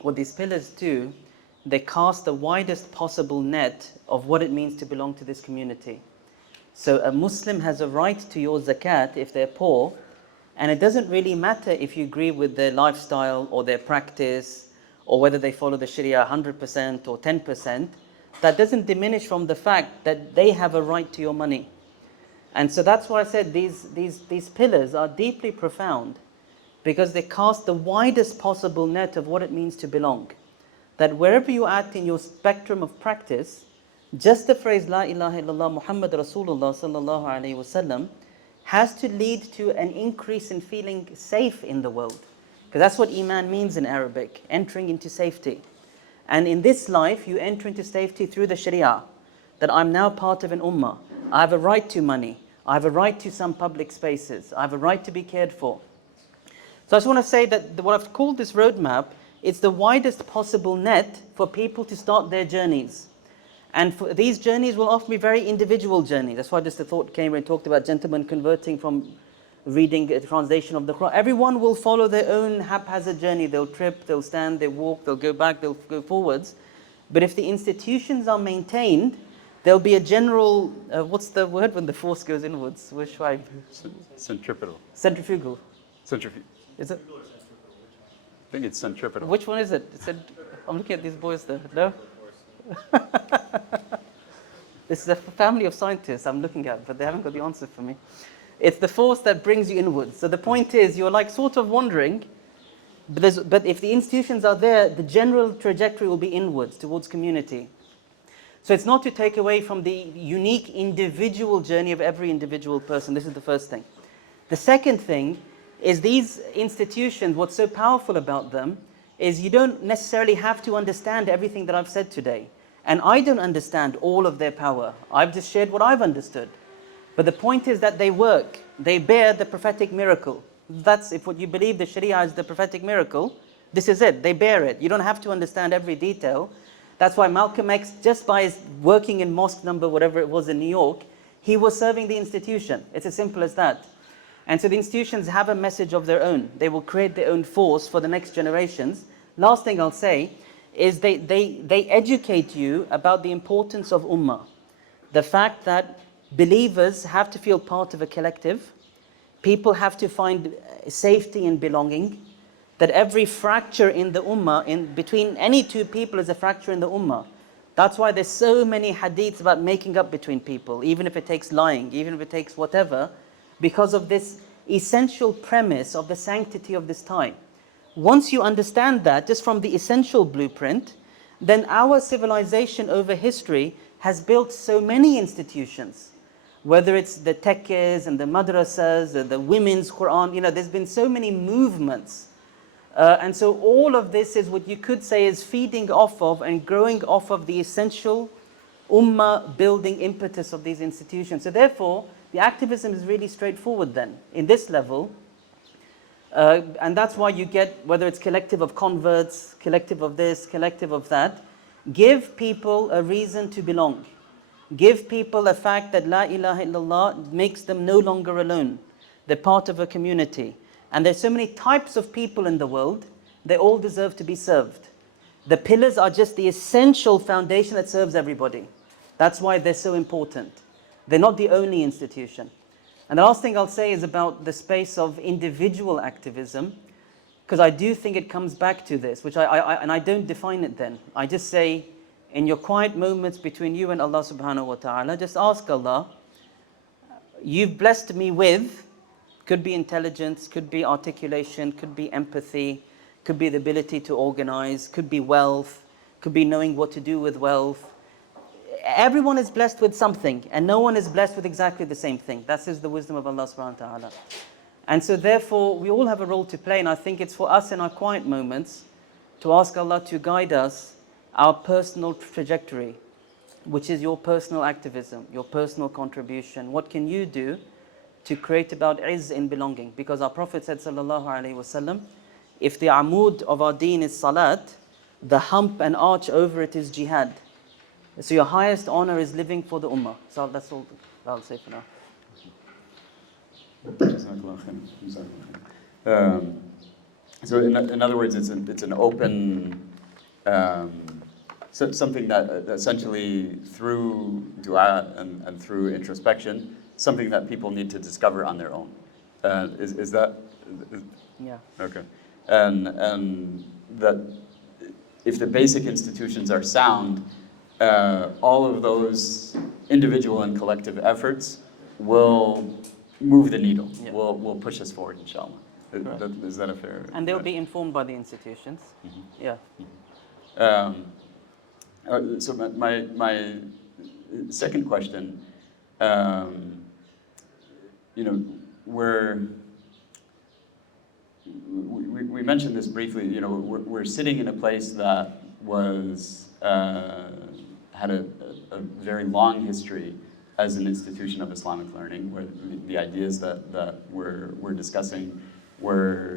what these pillars do they cast the widest possible net of what it means to belong to this community. So a Muslim has a right to your zakat if they're poor, and it doesn't really matter if you agree with their lifestyle or their practice, or whether they follow the Sharia 100% or 10%. That doesn't diminish from the fact that they have a right to your money. And so that's why I said these pillars are deeply profound, because they cast the widest possible net of what it means to belong. That wherever you act in your spectrum of practice, just the phrase La ilaha illallah Muhammad Rasulullah sallallahu alaihi wasallam has to lead to an increase in feeling safe in the world. Because that's what Iman means in Arabic, entering into safety. And in this life, you enter into safety through the Sharia, that I'm now part of an Ummah. I have a right to money. I have a right to some public spaces. I have a right to be cared for. So I just want to say that what I've called this roadmap, it's the widest possible net for people to start their journeys. And for these journeys will often be very individual journeys. That's why just the thought came and talked about gentlemen converting from reading a translation of the Quran. Everyone will follow their own haphazard journey. They'll trip, they'll stand, they'll walk, they'll go back, they'll go forwards. But if the institutions are maintained, there'll be a general, what's the word when the force goes inwards? Which way? Centripetal. Centrifugal. Centrifugal. Is it? I think it's centripetal. Which one is it? I'm looking at these boys there. No? This is a family of scientists I'm looking at, but they haven't got the answer for me. It's the force that brings you inwards. So the point is, you're like sort of wandering, but if the institutions are there, the general trajectory will be inwards, towards community. So it's not to take away from the unique individual journey of every individual person. This is the first thing. The second thing is these institutions, what's so powerful about them is you don't necessarily have to understand everything that I've said today. And I don't understand all of their power. I've just shared what I've understood. But the point is that they work. They bear the prophetic miracle. That's if what you believe the Sharia is the prophetic miracle, this is it. They bear it. You don't have to understand every detail. That's why Malcolm X, just by his working in mosque number, whatever it was in New York, he was serving the institution. It's as simple as that. And so the institutions have a message of their own. They will create their own force for the next generations. Last thing I'll say is they educate you about the importance of Ummah. The fact that believers have to feel part of a collective. People have to find safety and belonging. That every fracture in the Ummah, between any two people is a fracture in the Ummah. That's why there's so many hadiths about making up between people, even if it takes lying, even if it takes whatever, because of this essential premise of the sanctity of this time. Once you understand that, just from the essential blueprint, then our civilization over history has built so many institutions. Whether it's the tekkes and the madrasas, the women's Quran, there's been so many movements. And so all of this is what you could say is feeding off of and growing off of the essential ummah building impetus of these institutions. So therefore, the activism is really straightforward then, in this level. And that's why you get, whether it's collective of converts, collective of this, collective of that, give people a reason to belong. Give people a fact that La ilaha illallah makes them no longer alone. They're part of a community. And there's so many types of people in the world, they all deserve to be served. The pillars are just the essential foundation that serves everybody. That's why they're so important. They're not the only institution. And the last thing I'll say is about the space of individual activism, because I do think it comes back to this, which I don't define it then. I just say, in your quiet moments between you and Allah subhanahu wa ta'ala, just ask Allah, you've blessed me with, could be intelligence, could be articulation, could be empathy, could be the ability to organize, could be wealth, could be knowing what to do with wealth. Everyone is blessed with something, and no one is blessed with exactly the same thing. That is the wisdom of Allah subhanahu wa ta'ala. And so therefore, we all have a role to play, and I think it's for us in our quiet moments to ask Allah to guide us, our personal trajectory, which is your personal activism, your personal contribution. What can you do to create about izz in belonging? Because our Prophet said, sallallahu alaihi wasallam, if the amud of our deen is salat, the hump and arch over it is jihad. So your highest honor is living for the ummah. So that's all I'll say for now. So in other words, it's an open so something that essentially through dua and through introspection, something that people need to discover on their own. Is that? Yeah. Okay. And that if the basic institutions are sound, all of those individual and collective efforts will move the needle, Yeah. will push us forward, inshallah. Is that a fair? And they'll be informed by the institutions. Yeah. So my second question, we mentioned this briefly. We're sitting in a place that was had a very long history as an institution of Islamic learning, where the ideas that we're discussing were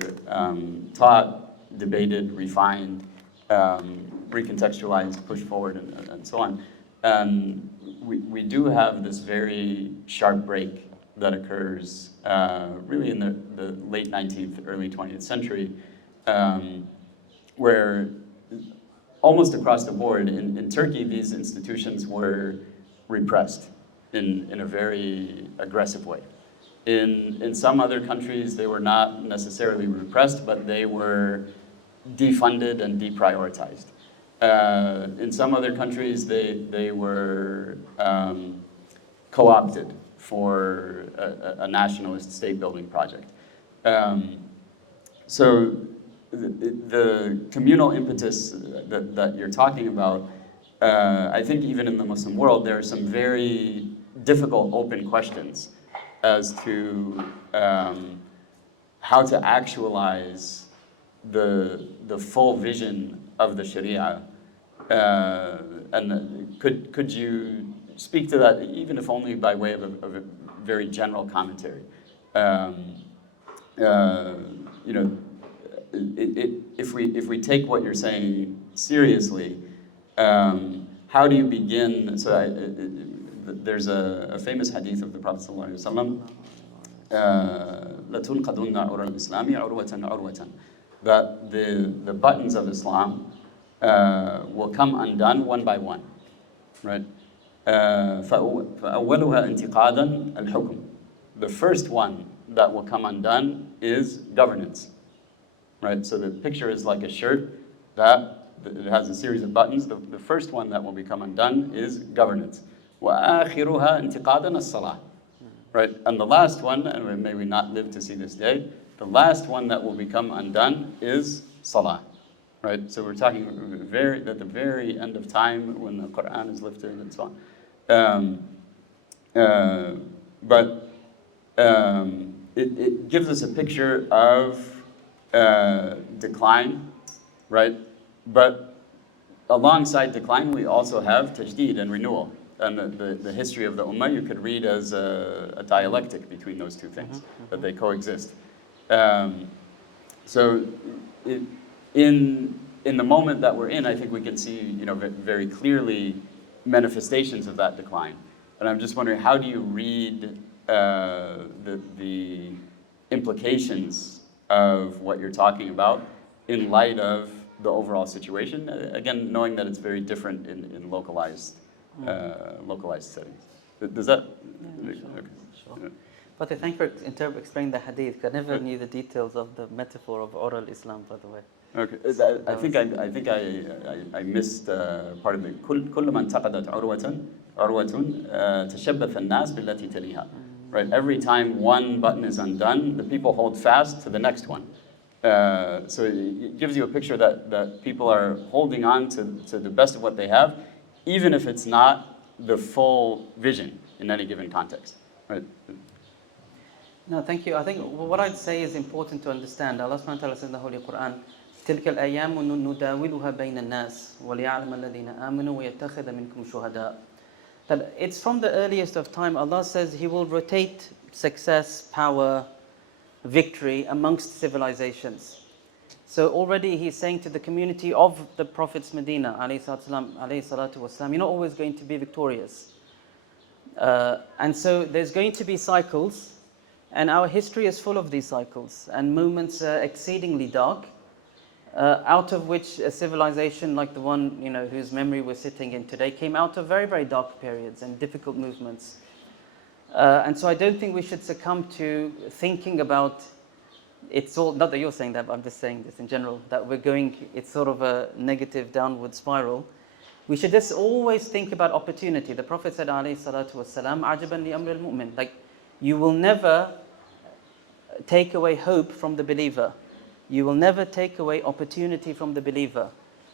taught, debated, refined, recontextualized, pushed forward, and so on. And we do have this very sharp break that occurs really in the late 19th, early 20th century, where almost across the board in Turkey, these institutions were repressed in a very aggressive way. In some other countries, they were not necessarily repressed, but they were defunded and deprioritized. In some other countries, they were co-opted for a nationalist state-building project. So the communal impetus that you're talking about, I think even in the Muslim world, there are some very difficult open questions as to how to actualize the full vision of the Sharia. And could you speak to that, even if only by way of a very general commentary? If we take what you're saying seriously, how do you begin? So there's a famous hadith of the Prophet ﷺ, لَتُنْقَضُنَّ عُرَى الْإِسْلَامِ عُرْوَةً عُرْوَةً, that the buttons of Islam will come undone one by one, right? فَأَوَّلُهَا انْتِقَادًا الْحُكْمِ. The first one that will come undone is governance, right? So the picture is like a shirt that it has a series of buttons. The first one that will become undone is governance. وَآخِرُهَا انْتِقَادًا الصَّلَاةِ. Right? And the last one, and may we not live to see this day, the last one that will become undone is salah. Right? So we're talking at the very end of time when the Quran is lifted and so on. But it gives us a picture of decline, right? But alongside decline, we also have tajdeed and renewal. And the history of the Ummah you could read as a dialectic between those two things, that they coexist. So in the moment that we're in, I think we can see very clearly manifestations of that decline. And I'm just wondering, how do you read the implications of what you're talking about in light of the overall situation? Again, knowing that it's very different in localized settings. Does that? Yeah, sure. Okay. Sure. Yeah. But thank you for explaining the hadith. I never knew the details of the metaphor of oral Islam, by the way. Okay. I think I missed part of it. كل ما انتقدت عروة تشبث الناس بالتي تليها. Right. Every time one button is undone, the people hold fast to the next one. So it gives you a picture that people are holding on to the best of what they have, even if it's not the full vision in any given context. Right. No, thank you. I think what I'd say is important to understand. Allah subhanahu wa ta'ala says in the Holy Quran, تِلْكَ الْأَيَّامُ نُدَاوِلُهَا بَيْنَ النَّاسِ وَلِيَعْلَمَ الَّذِينَ آمَنُوا وَيَتَّخِذَ مِنْكُمْ شُهَدَاءَ. That it's from the earliest of time. Allah says He will rotate success, power, victory amongst civilizations. So already He's saying to the community of the Prophet's Medina, alayhi salatu wasalam, you're not always going to be victorious. And so there's going to be cycles. And our history is full of these cycles, and moments are exceedingly dark. out of which a civilization like the one, you know, whose memory we're sitting in today came out of very, very dark periods and difficult movements. And so I don't think we should succumb to thinking about it's all, not that you're saying that, but I'm just saying this in general, that we're going, it's sort of a negative downward spiral. We should just always think about opportunity. The Prophet said, alayhi salatu wassalam, ajaban li amri al-mu'min. Like, you will never take away hope from the believer. You will never take away opportunity from the believer.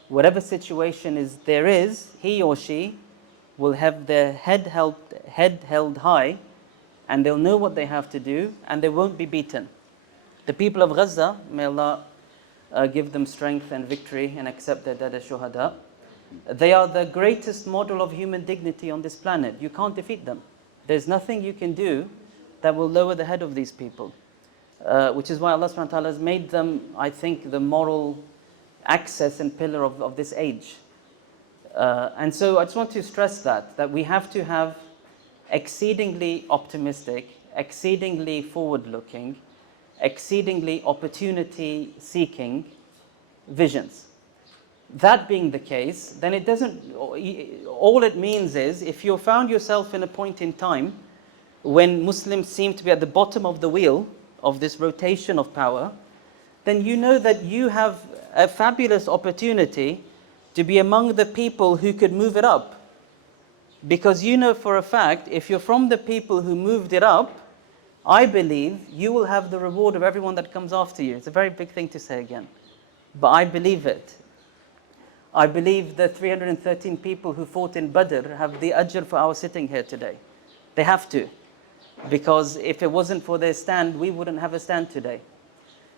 Whatever situation there is, he or she will have their head held high, and they'll know what they have to do, and they won't be beaten. The people of Gaza, may Allah give them strength and victory and accept their dead as shuhada. They are the greatest model of human dignity on this planet. You can't defeat them. There's nothing you can do that will lower the head of these people. Which is why Allah subhanahu wa ta'ala has made them, I think, the moral access and pillar of this age. And so I just want to stress that we have to have exceedingly optimistic, exceedingly forward-looking, exceedingly opportunity-seeking visions. That being the case, then it doesn't, all it means is, if you found yourself in a point in time when Muslims seem to be at the bottom of the wheel of this rotation of power, then you know that you have a fabulous opportunity to be among the people who could move it up. Because you know for a fact, if you're from the people who moved it up, I believe you will have the reward of everyone that comes after you. It's a very big thing to say again, but I believe it. I believe the 313 people who fought in Badr have the ajr for our sitting here today. They have to. Because if it wasn't for their stand, we wouldn't have a stand today.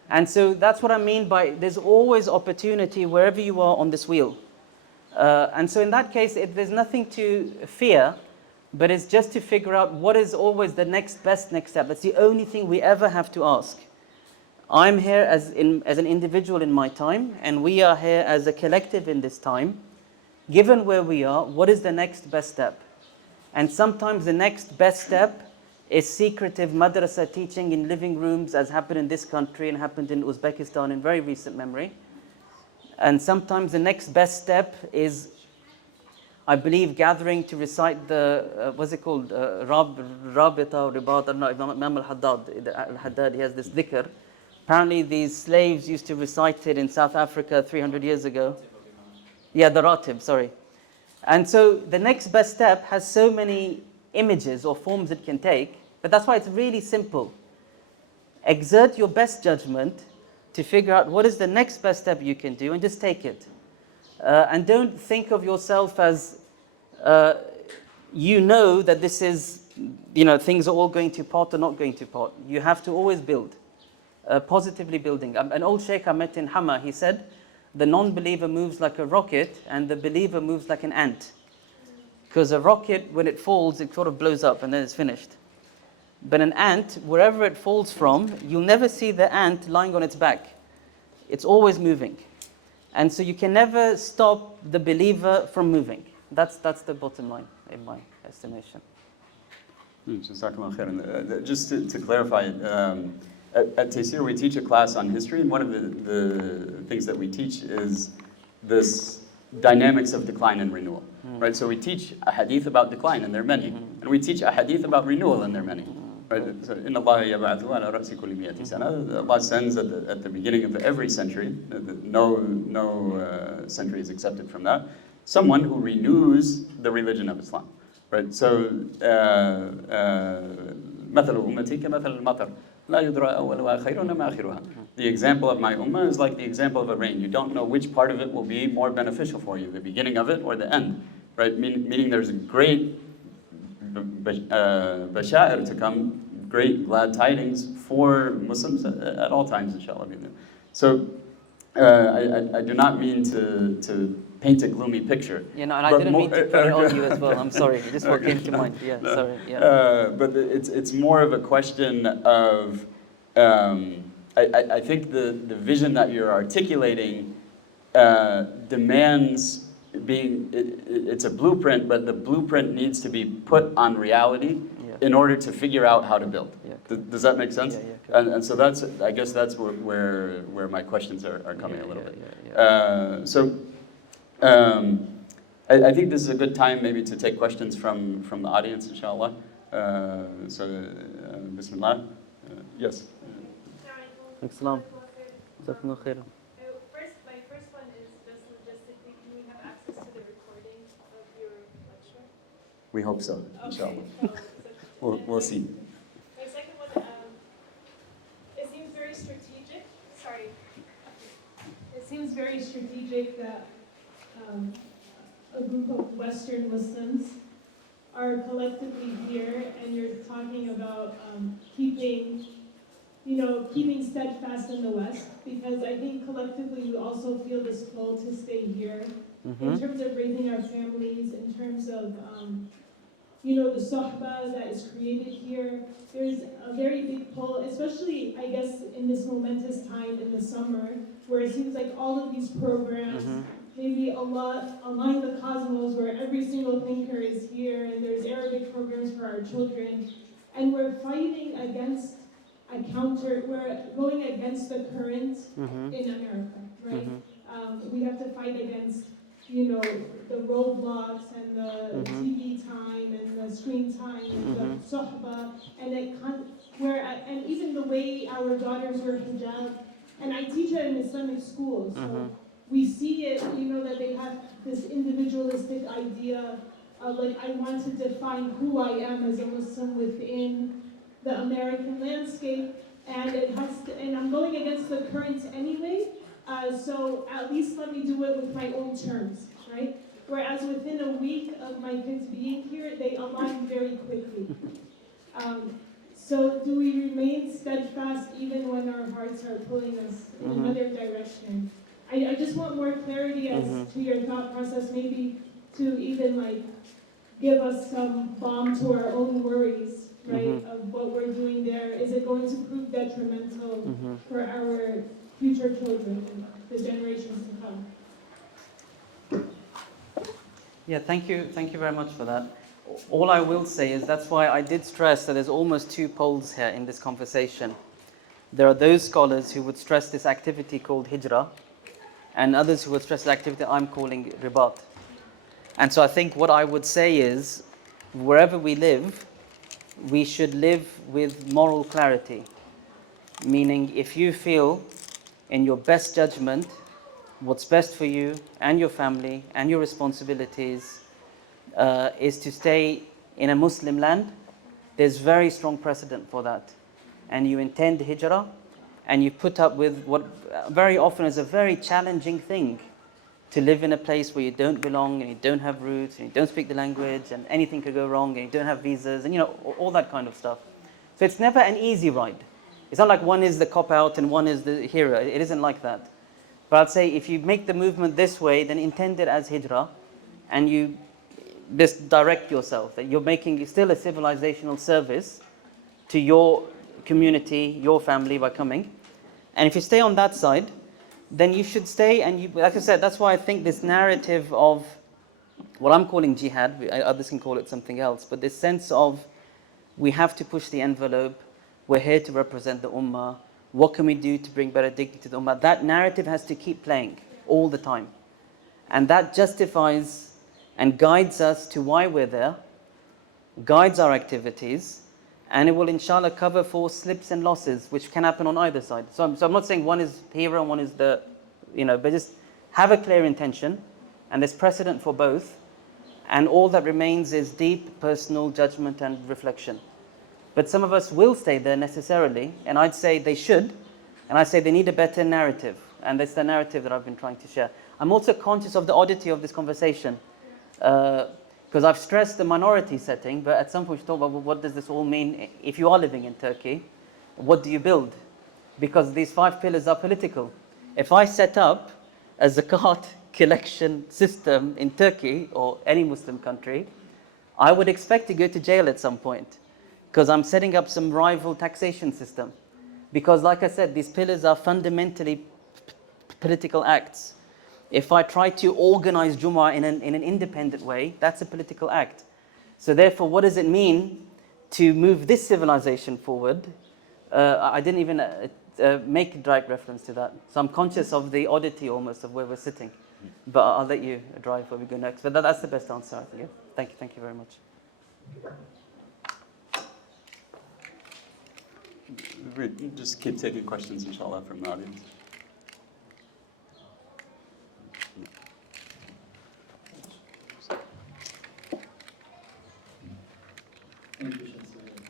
And so that's what I mean by there's always opportunity wherever you are on this wheel. And so in that case, there's nothing to fear, but it's just to figure out what is always the next step. That's the only thing we ever have to ask. I'm here as an individual in my time, and we are here as a collective in this time. Given where we are, what is the next best step? And sometimes the next best step is secretive madrasa teaching in living rooms, as happened in this country and happened in Uzbekistan in very recent memory. And sometimes the next best step is, I believe, gathering to recite the, what's it called, Rabita or Ribat, I don't know, Imam Al-Haddad, he has this dhikr. Apparently these slaves used to recite it in South Africa 300 years ago. Yeah, the Ratib, sorry. And so the next best step has so many images or forms it can take, but that's why it's really simple. Exert your best judgment to figure out what is the next best step you can do and just take it. And don't think of yourself as, you know that this is, you know, things are all going to pot or not going to pot. You have to always build, positively building. An old Shaykh I met in Hama, he said, the non-believer moves like a rocket and the believer moves like an ant. Because a rocket, when it falls, it sort of blows up and then it's finished. But an ant, wherever it falls from, you'll never see the ant lying on its back. It's always moving. And so you can never stop the believer from moving. That's the bottom line, in my estimation. Jazakallah khairan. Just to clarify, at Tayseer we teach a class on history, and one of the things that we teach is this dynamics of decline and renewal. Right? So we teach a hadith about decline, and there are many. And we teach a hadith about renewal, and there are many. Right? So, Inna Allah yab'athu ala ra'si kulli mi'ati sana. Allah sends at the beginning of every century, no century is accepted from that, someone who renews the religion of Islam. Right? So, مثل أمتي كمثل المطر لا يدرى أولها خير وما آخرها. The example of my ummah is like the example of a rain. You don't know which part of it will be more beneficial for you, the beginning of it or the end. Right? Meaning there's a great basha'ir to come, great glad tidings for Muslims at all times, inshallah. So I do not mean to paint a gloomy picture. You know, and I didn't mean to put it on you as well. I'm sorry. Just what came to mind. Yeah, sorry. Yeah. But it's more of a question of, I think the vision that you're articulating demands being, it's a blueprint, but the blueprint needs to be put on reality in order to figure out how to build. Yeah. Does that make sense? Yeah. And so that's, I guess that's where my questions are coming a little bit. I think this is a good time maybe to take questions from the audience, inshallah. Bismillah. Yes. Salam. My first one is just logistically, can we have access to the recording of your lecture? We hope so, inshallah. Okay. We'll see. My second one, it seems very strategic. Sorry. It seems very strategic that a group of Western Muslims are collectively here, and you're talking about keeping steadfast in the West, because I think collectively we also feel this pull to stay here in terms of raising our families, in terms of the sohbah that is created here. There's a very big pull, especially I guess in this momentous time in the summer, where it seems like all of these programs, maybe Allah align the cosmos, where every single thinker is here, and there's Arabic programs for our children, and we're fighting against we're going against the current in America, right? We have to fight against, the roadblocks and the TV time and the screen time and the sohbah, and even the way our daughters wear hijab. And I teach at an Islamic school, so we see it, that they have this individualistic idea of like, I want to define who I am as a Muslim within the American landscape, and and I'm going against the current anyway, so at least let me do it with my own terms, right? Whereas within a week of my kids being here, they align very quickly. So do we remain steadfast even when our hearts are pulling us in another direction? I just want more clarity as to your thought process, maybe to even give us some balm to our own worries, right, of what we're doing there. Is it going to prove detrimental for our future children and the generations to come? Yeah, thank you very much for that. All I will say is that's why I did stress that there's almost two poles here in this conversation. There are those scholars who would stress this activity called hijrah, and others who would stress the activity I'm calling ribat. And so I think what I would say is, wherever we live, we should live with moral clarity. Meaning, if you feel in your best judgment what's best for you and your family and your responsibilities is to stay in a Muslim land, there's very strong precedent for that. And you intend hijrah, and you put up with what very often is a very challenging thing, to live in a place where you don't belong and you don't have roots and you don't speak the language and anything could go wrong and you don't have visas and all that kind of stuff. So it's never an easy ride. It's not like one is the cop-out and one is the hero. It isn't like that. But I'd say if you make the movement this way, then intend it as hijrah, and you just direct yourself, that you're making still a civilizational service to your community, your family by coming. And if you stay on that side, then you should stay, and like I said, that's why I think this narrative of what I'm calling jihad, others can call it something else, but this sense of we have to push the envelope, we're here to represent the Ummah, what can we do to bring better dignity to the Ummah, that narrative has to keep playing all the time. And that justifies and guides us to why we're there, guides our activities, and it will inshallah cover for slips and losses which can happen on either side. So I'm not saying one is hero and one is but just have a clear intention, and there's precedent for both, and all that remains is deep personal judgment and reflection. But some of us will stay there necessarily, and I'd say they should, and I say they need a better narrative, and that's the narrative that I've been trying to share. I'm also conscious of the oddity of this conversation, because I've stressed the minority setting, but at some point we talk about, well, what does this all mean if you are living in Turkey? What do you build? Because these 5 pillars are political. If I set up a zakat collection system in Turkey or any Muslim country, I would expect to go to jail at some point, because I'm setting up some rival taxation system. Because like I said, these pillars are fundamentally political acts. If I try to organize Jummah in an independent way, that's a political act. So therefore, what does it mean to move this civilization forward, I didn't even make a direct reference to that. So I'm conscious of the oddity almost of where we're sitting. But I'll let you drive where we go next. But that's the best answer, I think. Yeah. Thank you very much. We just keep taking questions, inshallah, from the audience. Thank you, Shaykh Sohail.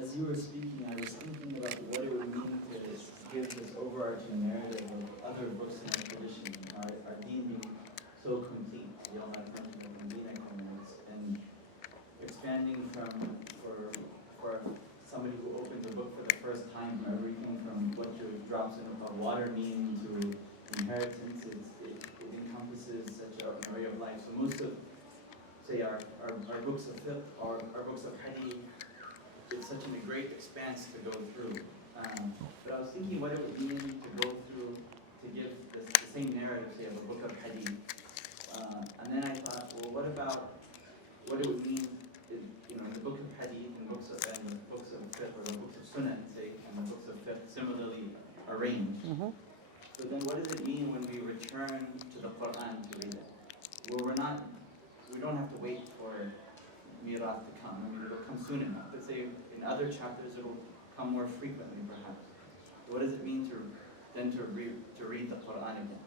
As you were speaking, I was thinking about what it would mean to give this overarching narrative of other books in our tradition, our deen being so complete, and expanding for somebody who opens a book for the first time, everything from what drops in about water meaning to inheritance, it encompasses such an array of life. So most of, say, our books of fiqh or our books of hadith, it's such a great expanse to go through. But I was thinking what it would mean to go through, to give the same narrative, say, of a book of hadith. And then I thought, well, what about what it would mean, in the book of hadith and books of fiqh, or the books of sunnah, say, and the books of fiqh similarly arranged. Mm-hmm. So then what does it mean when we return to the Quran to read it? Well, we don't have to wait for mirath to come. I mean, it'll come soon enough. Let's say in other chapters it'll come more frequently, perhaps. What does it mean to read the Quran again,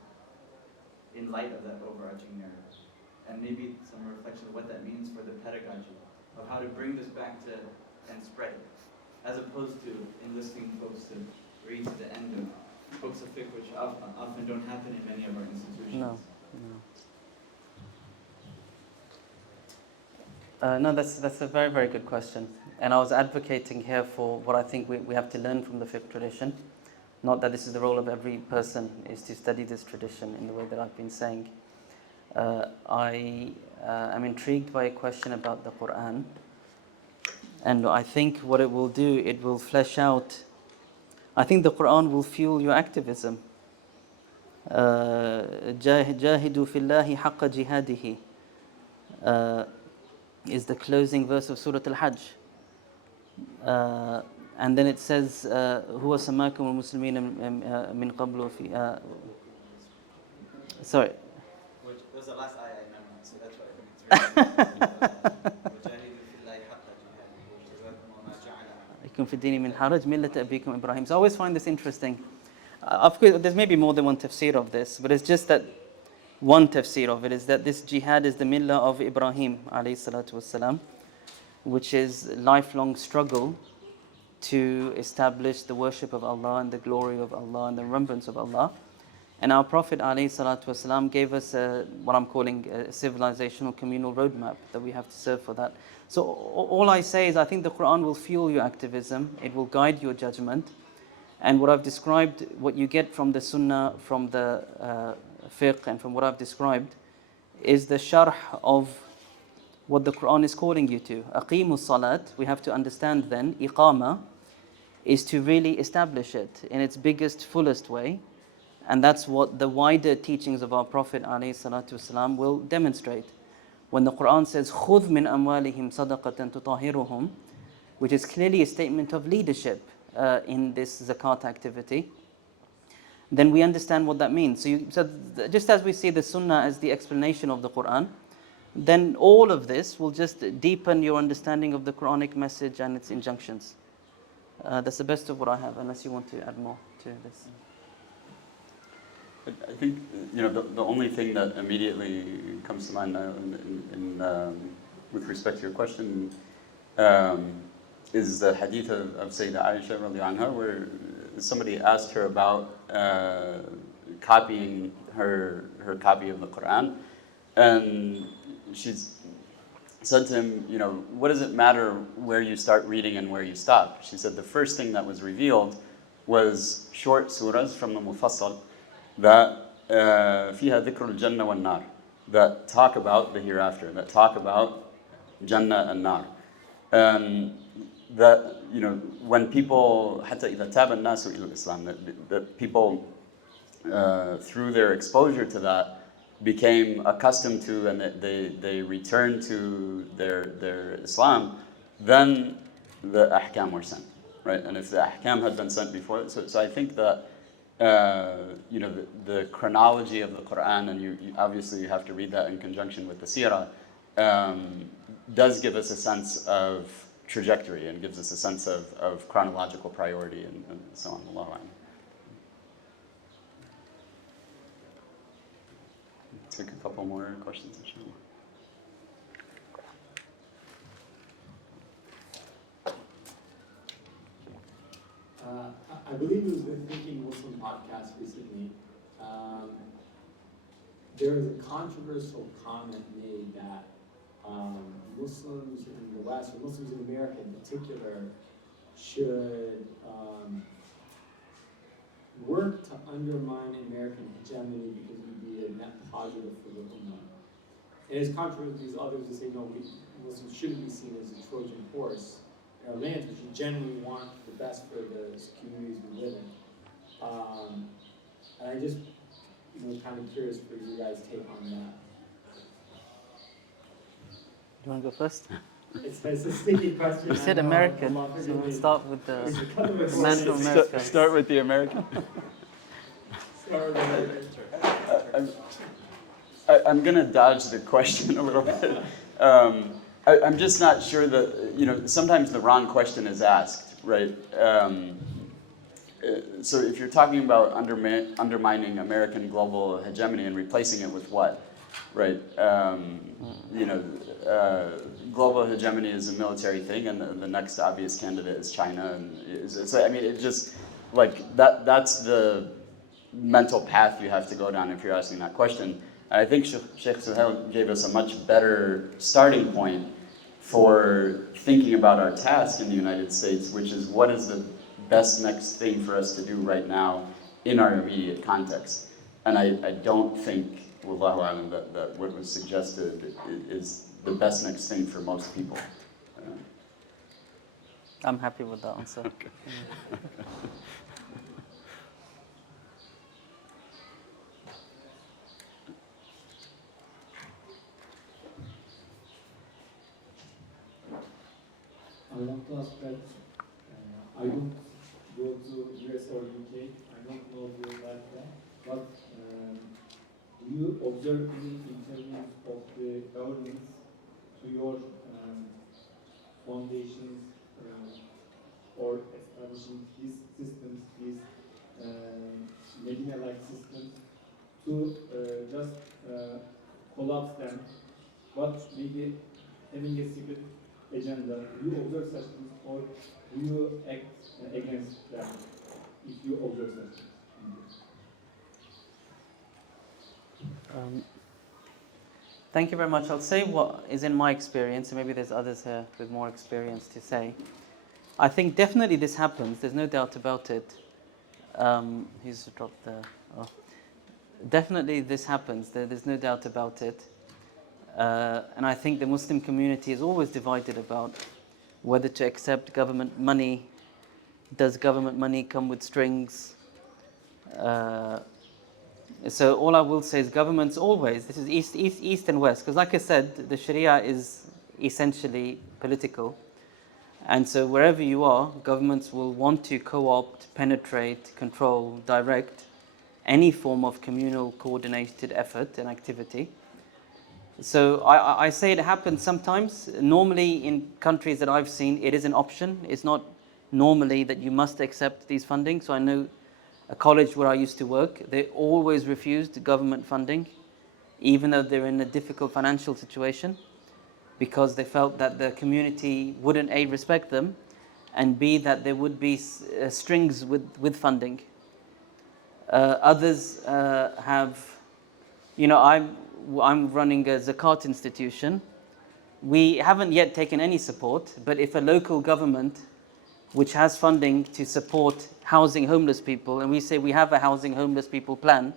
in light of that overarching narrative? And maybe some reflection of what that means for the pedagogy, of how to bring this back to and spread it, as opposed to enlisting folks to read to the end of books of fiqh, which often don't happen in many of our institutions. No, that's a very, very good question. And I was advocating here for what I think we have to learn from the fiqh tradition. Not that this is the role of every person, is to study this tradition in the way that I've been saying. I am intrigued by a question about the Quran. And I think what it will do, it will flesh out. I think the Quran will fuel your activism. جاهدوا في الله حق جهاده is the closing verse of Surah Al-Hajj. And then it says, هو سماكم المسلمين من قبل في sorry. Which was the last ayah I memorized, so that's why I think it's very يكون في الدين من حرج ملة أبيكم إبراهيم. So I always find this interesting. Of course, there's maybe more than one tafsir of this, but it's just that one tafsir of it is that this jihad is the millah of Ibrahim alayhi salatu wassalam, which is lifelong struggle to establish the worship of Allah and the glory of Allah and the remembrance of Allah. And our Prophet alayhi salatu wassalam gave us what I'm calling a civilizational communal roadmap that we have to serve for that. So all I say is I think the Quran will fuel your activism, it will guide your judgment. And what I've described, what you get from the Sunnah, from the fiqh, and from what I've described, is the sharh of what the Quran is calling you to. Aqimu salat, we have to understand then, iqama, is to really establish it in its biggest, fullest way. And that's what the wider teachings of our Prophet ﷺ will demonstrate. When the Quran says, خُذْ مِنْ أَمْوَالِهِمْ صَدَقَةً تُطَهِّرُهُم, which is clearly a statement of leadership in this zakat activity, then we understand what that means. So just as we see the Sunnah as the explanation of the Quran, then all of this will just deepen your understanding of the Quranic message and its injunctions. That's the best of what I have, unless you want to add more to this. I think the only thing that immediately comes to mind now, with respect to your question, is the hadith of Sayyidah Aisha radiallahu anha, where somebody asked her about copying her copy of the Quran, and she said to him, what does it matter where you start reading and where you stop? She said the first thing that was revealed was short surahs from the Mufassal that فيها ذكر الجنة والنار, that talk about the hereafter, that talk about Jannah and Nar. That, when people, حتى إذا تاب الناس إلى الإسلام, that people, through their exposure to that, became accustomed to and they returned to their Islam, then the ahkam were sent, right? And if the ahkam had been sent before, so I think that the chronology of the Quran, and you obviously you have to read that in conjunction with the seerah, does give us a sense of trajectory and gives us a sense of chronological priority and so on. Allahu a'lam. Take a couple more questions, inshallah. I believe it was the Thinking Muslim podcast recently. There was a controversial comment made that Muslims in the West, or Muslims in America in particular, should work to undermine American hegemony because it would be a net positive for the Ummah. And it's contrary to these others who say, no, Muslims shouldn't be seen as a Trojan horse in our lands. We should genuinely want the best for the communities we live in. And I just, kind of curious for you guys' take on that. Do you want to go first? It's a sticky question. You said American, so we'll start with the man from America. Start with the American. I'm going to dodge the question a little bit. I'm just not sure that, sometimes the wrong question is asked, right? So if you're talking about undermining American global hegemony and replacing it with what, right? Global hegemony is a military thing, and the next obvious candidate is China. And so, it just, that's the mental path you have to go down if you're asking that question. And I think Shaykh Sohail gave us a much better starting point for thinking about our task in the United States, which is what is the best next thing for us to do right now in our immediate context. And I don't think, wallahu alam, that what was suggested is the best next thing for most people. I'm happy with that answer. Okay. I want to ask that I don't go to US or UK. I don't know you like that. But do you observe any interviews of the governments to your foundations or establishing these systems, these Medina-like systems, to just collapse them, but maybe having a secret agenda? Do you observe such things, or do you act against them if you observe such things? Thank you very much. I'll say what is in my experience, and maybe there's others here with more experience to say. I think definitely this happens. There's no doubt about it. Who's dropped there? Oh. Definitely this happens. There's no doubt about it. And I think the Muslim community is always divided about whether to accept government money. Does government money come with strings? So all I will say is governments always, this is east and west, because like I said, the Sharia is essentially political. And so wherever you are, governments will want to co-opt, penetrate, control, direct any form of communal coordinated effort and activity. So I say it happens sometimes. Normally in countries that I've seen, it is an option. It's not normally that you must accept these funding. So I know a college where I used to work, they always refused government funding, even though they're in a difficult financial situation, because they felt that the community wouldn't A, respect them, and B, that there would be strings with funding. Others have, I'm running a Zakat institution. We haven't yet taken any support, but if a local government which has funding to support housing homeless people, and we say we have a housing homeless people plan,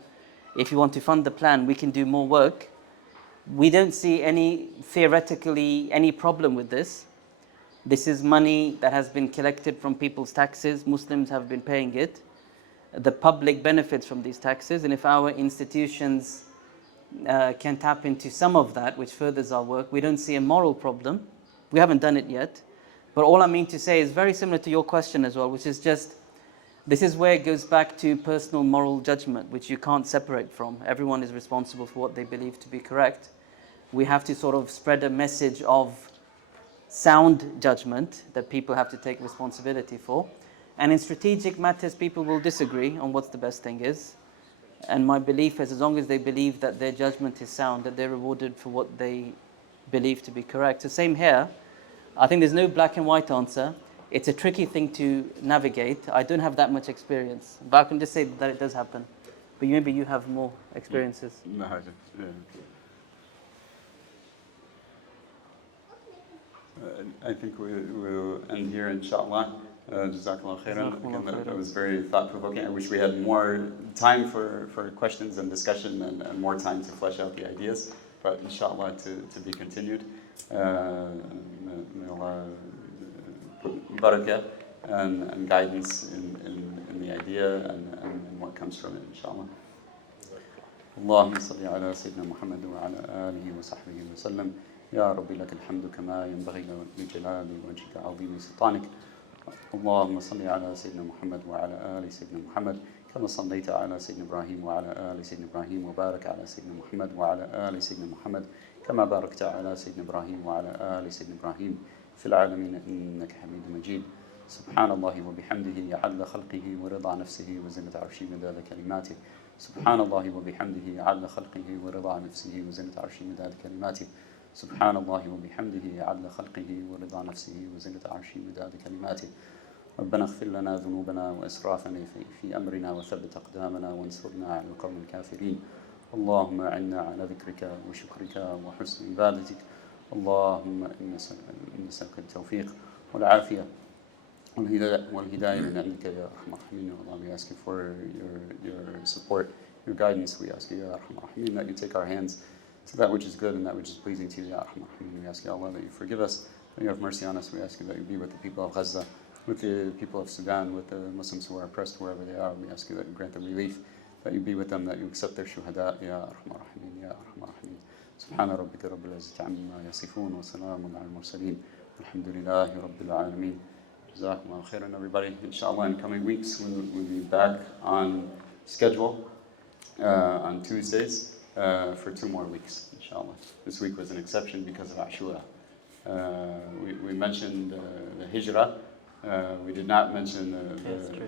if you want to fund the plan, we can do more work. We don't see theoretically any problem with this. This is money that has been collected from people's taxes. Muslims have been paying it. The public benefits from these taxes, and if our institutions can tap into some of that, which furthers our work. We don't see a moral problem. We haven't done it yet. But all I mean to say is very similar to your question as well, which is just, this is where it goes back to personal moral judgment, which you can't separate from. Everyone is responsible for what they believe to be correct. We have to sort of spread a message of sound judgment that people have to take responsibility for. And in strategic matters, people will disagree on what the best thing is. And my belief is, as long as they believe that their judgment is sound, that they're rewarded for what they believe to be correct. So same here. I think there's no black and white answer. It's a tricky thing to navigate. I don't have that much experience, but I can just say that it does happen. But maybe you have more experiences. No, I think we'll end here, inshallah. Jazakallah khairan. Again, that was very thought-provoking. I wish we had more time for questions and discussion and more time to flesh out the ideas. But inshallah, to be continued. May Allah put barakah and guidance in the idea and what comes from it, inshallah. اللهم صل على سيدنا محمد وعلى آله وصحبه وسلم. يا ربي لك الحمد كما ينبغي لجلال وجهك عظيم سلطانك. اللهم صل على سيدنا محمد وعلى آل سيدنا محمد كما صليت على سيدنا إبراهيم وعلى آل سيدنا إبراهيم وبارك على سيدنا محمد وعلى آل سيدنا محمد كما باركت على سيدنا إبراهيم وعلى آل سيدنا إبراهيم في العالمين إنك حميد مجيد. سبحان الله وبحمده عدد خلقه ورضا نفسه وزنة عرشه مداد كلماته. سبحان الله وبحمده عدد خلقه ورضا نفسه وزنة عرشه مداد كلماته. سبحان الله وبحمده عدد خلقه ورضا نفسه وزنة عرشه مداد كلماته. ربنا اغفر لنا ذنوبنا وإسرافنا في أمرنا وثبت أقدامنا وانصرنا على القوم الكافرين. اللهم أعنا على ذكرك وشكرك وحسن عبادتك. اللهم إنا نسألك التوفيق والعافية والهداية من عندك يا أرحم الراحمين. Allah, we ask you for your support, your guidance. We ask you, Ya Arham Rahim, that you take our hands to that which is good and that which is pleasing to you, Ya Arham Rahim. We ask you, Allah, that you forgive us, that you have mercy on us. We ask you that you be with the people of Gaza, with the people of Sudan, with the Muslims who are oppressed wherever they are. We ask you that you grant them relief, that you be with them, that you accept their shuhada, Ya Arham Rahim, Ya Arham Rahim. سبحان ربك رب العزة عما يصفون وسلام على المرسلين والحمد لله رب العالمين. Jazakumullah khairan, everybody. Inshallah, in coming weeks, we'll be back on schedule on Tuesdays for 2 more weeks, inshallah. This week was an exception because of Ashura. We mentioned the Hijrah. We did not mention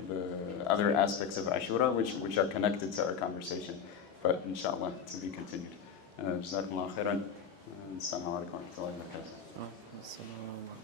the other aspects of Ashura, which are connected to our conversation. But inshallah, to be continued. Jazakumullah khairan. Assalamu alaikum wa rahmatullahi wa barakatuh.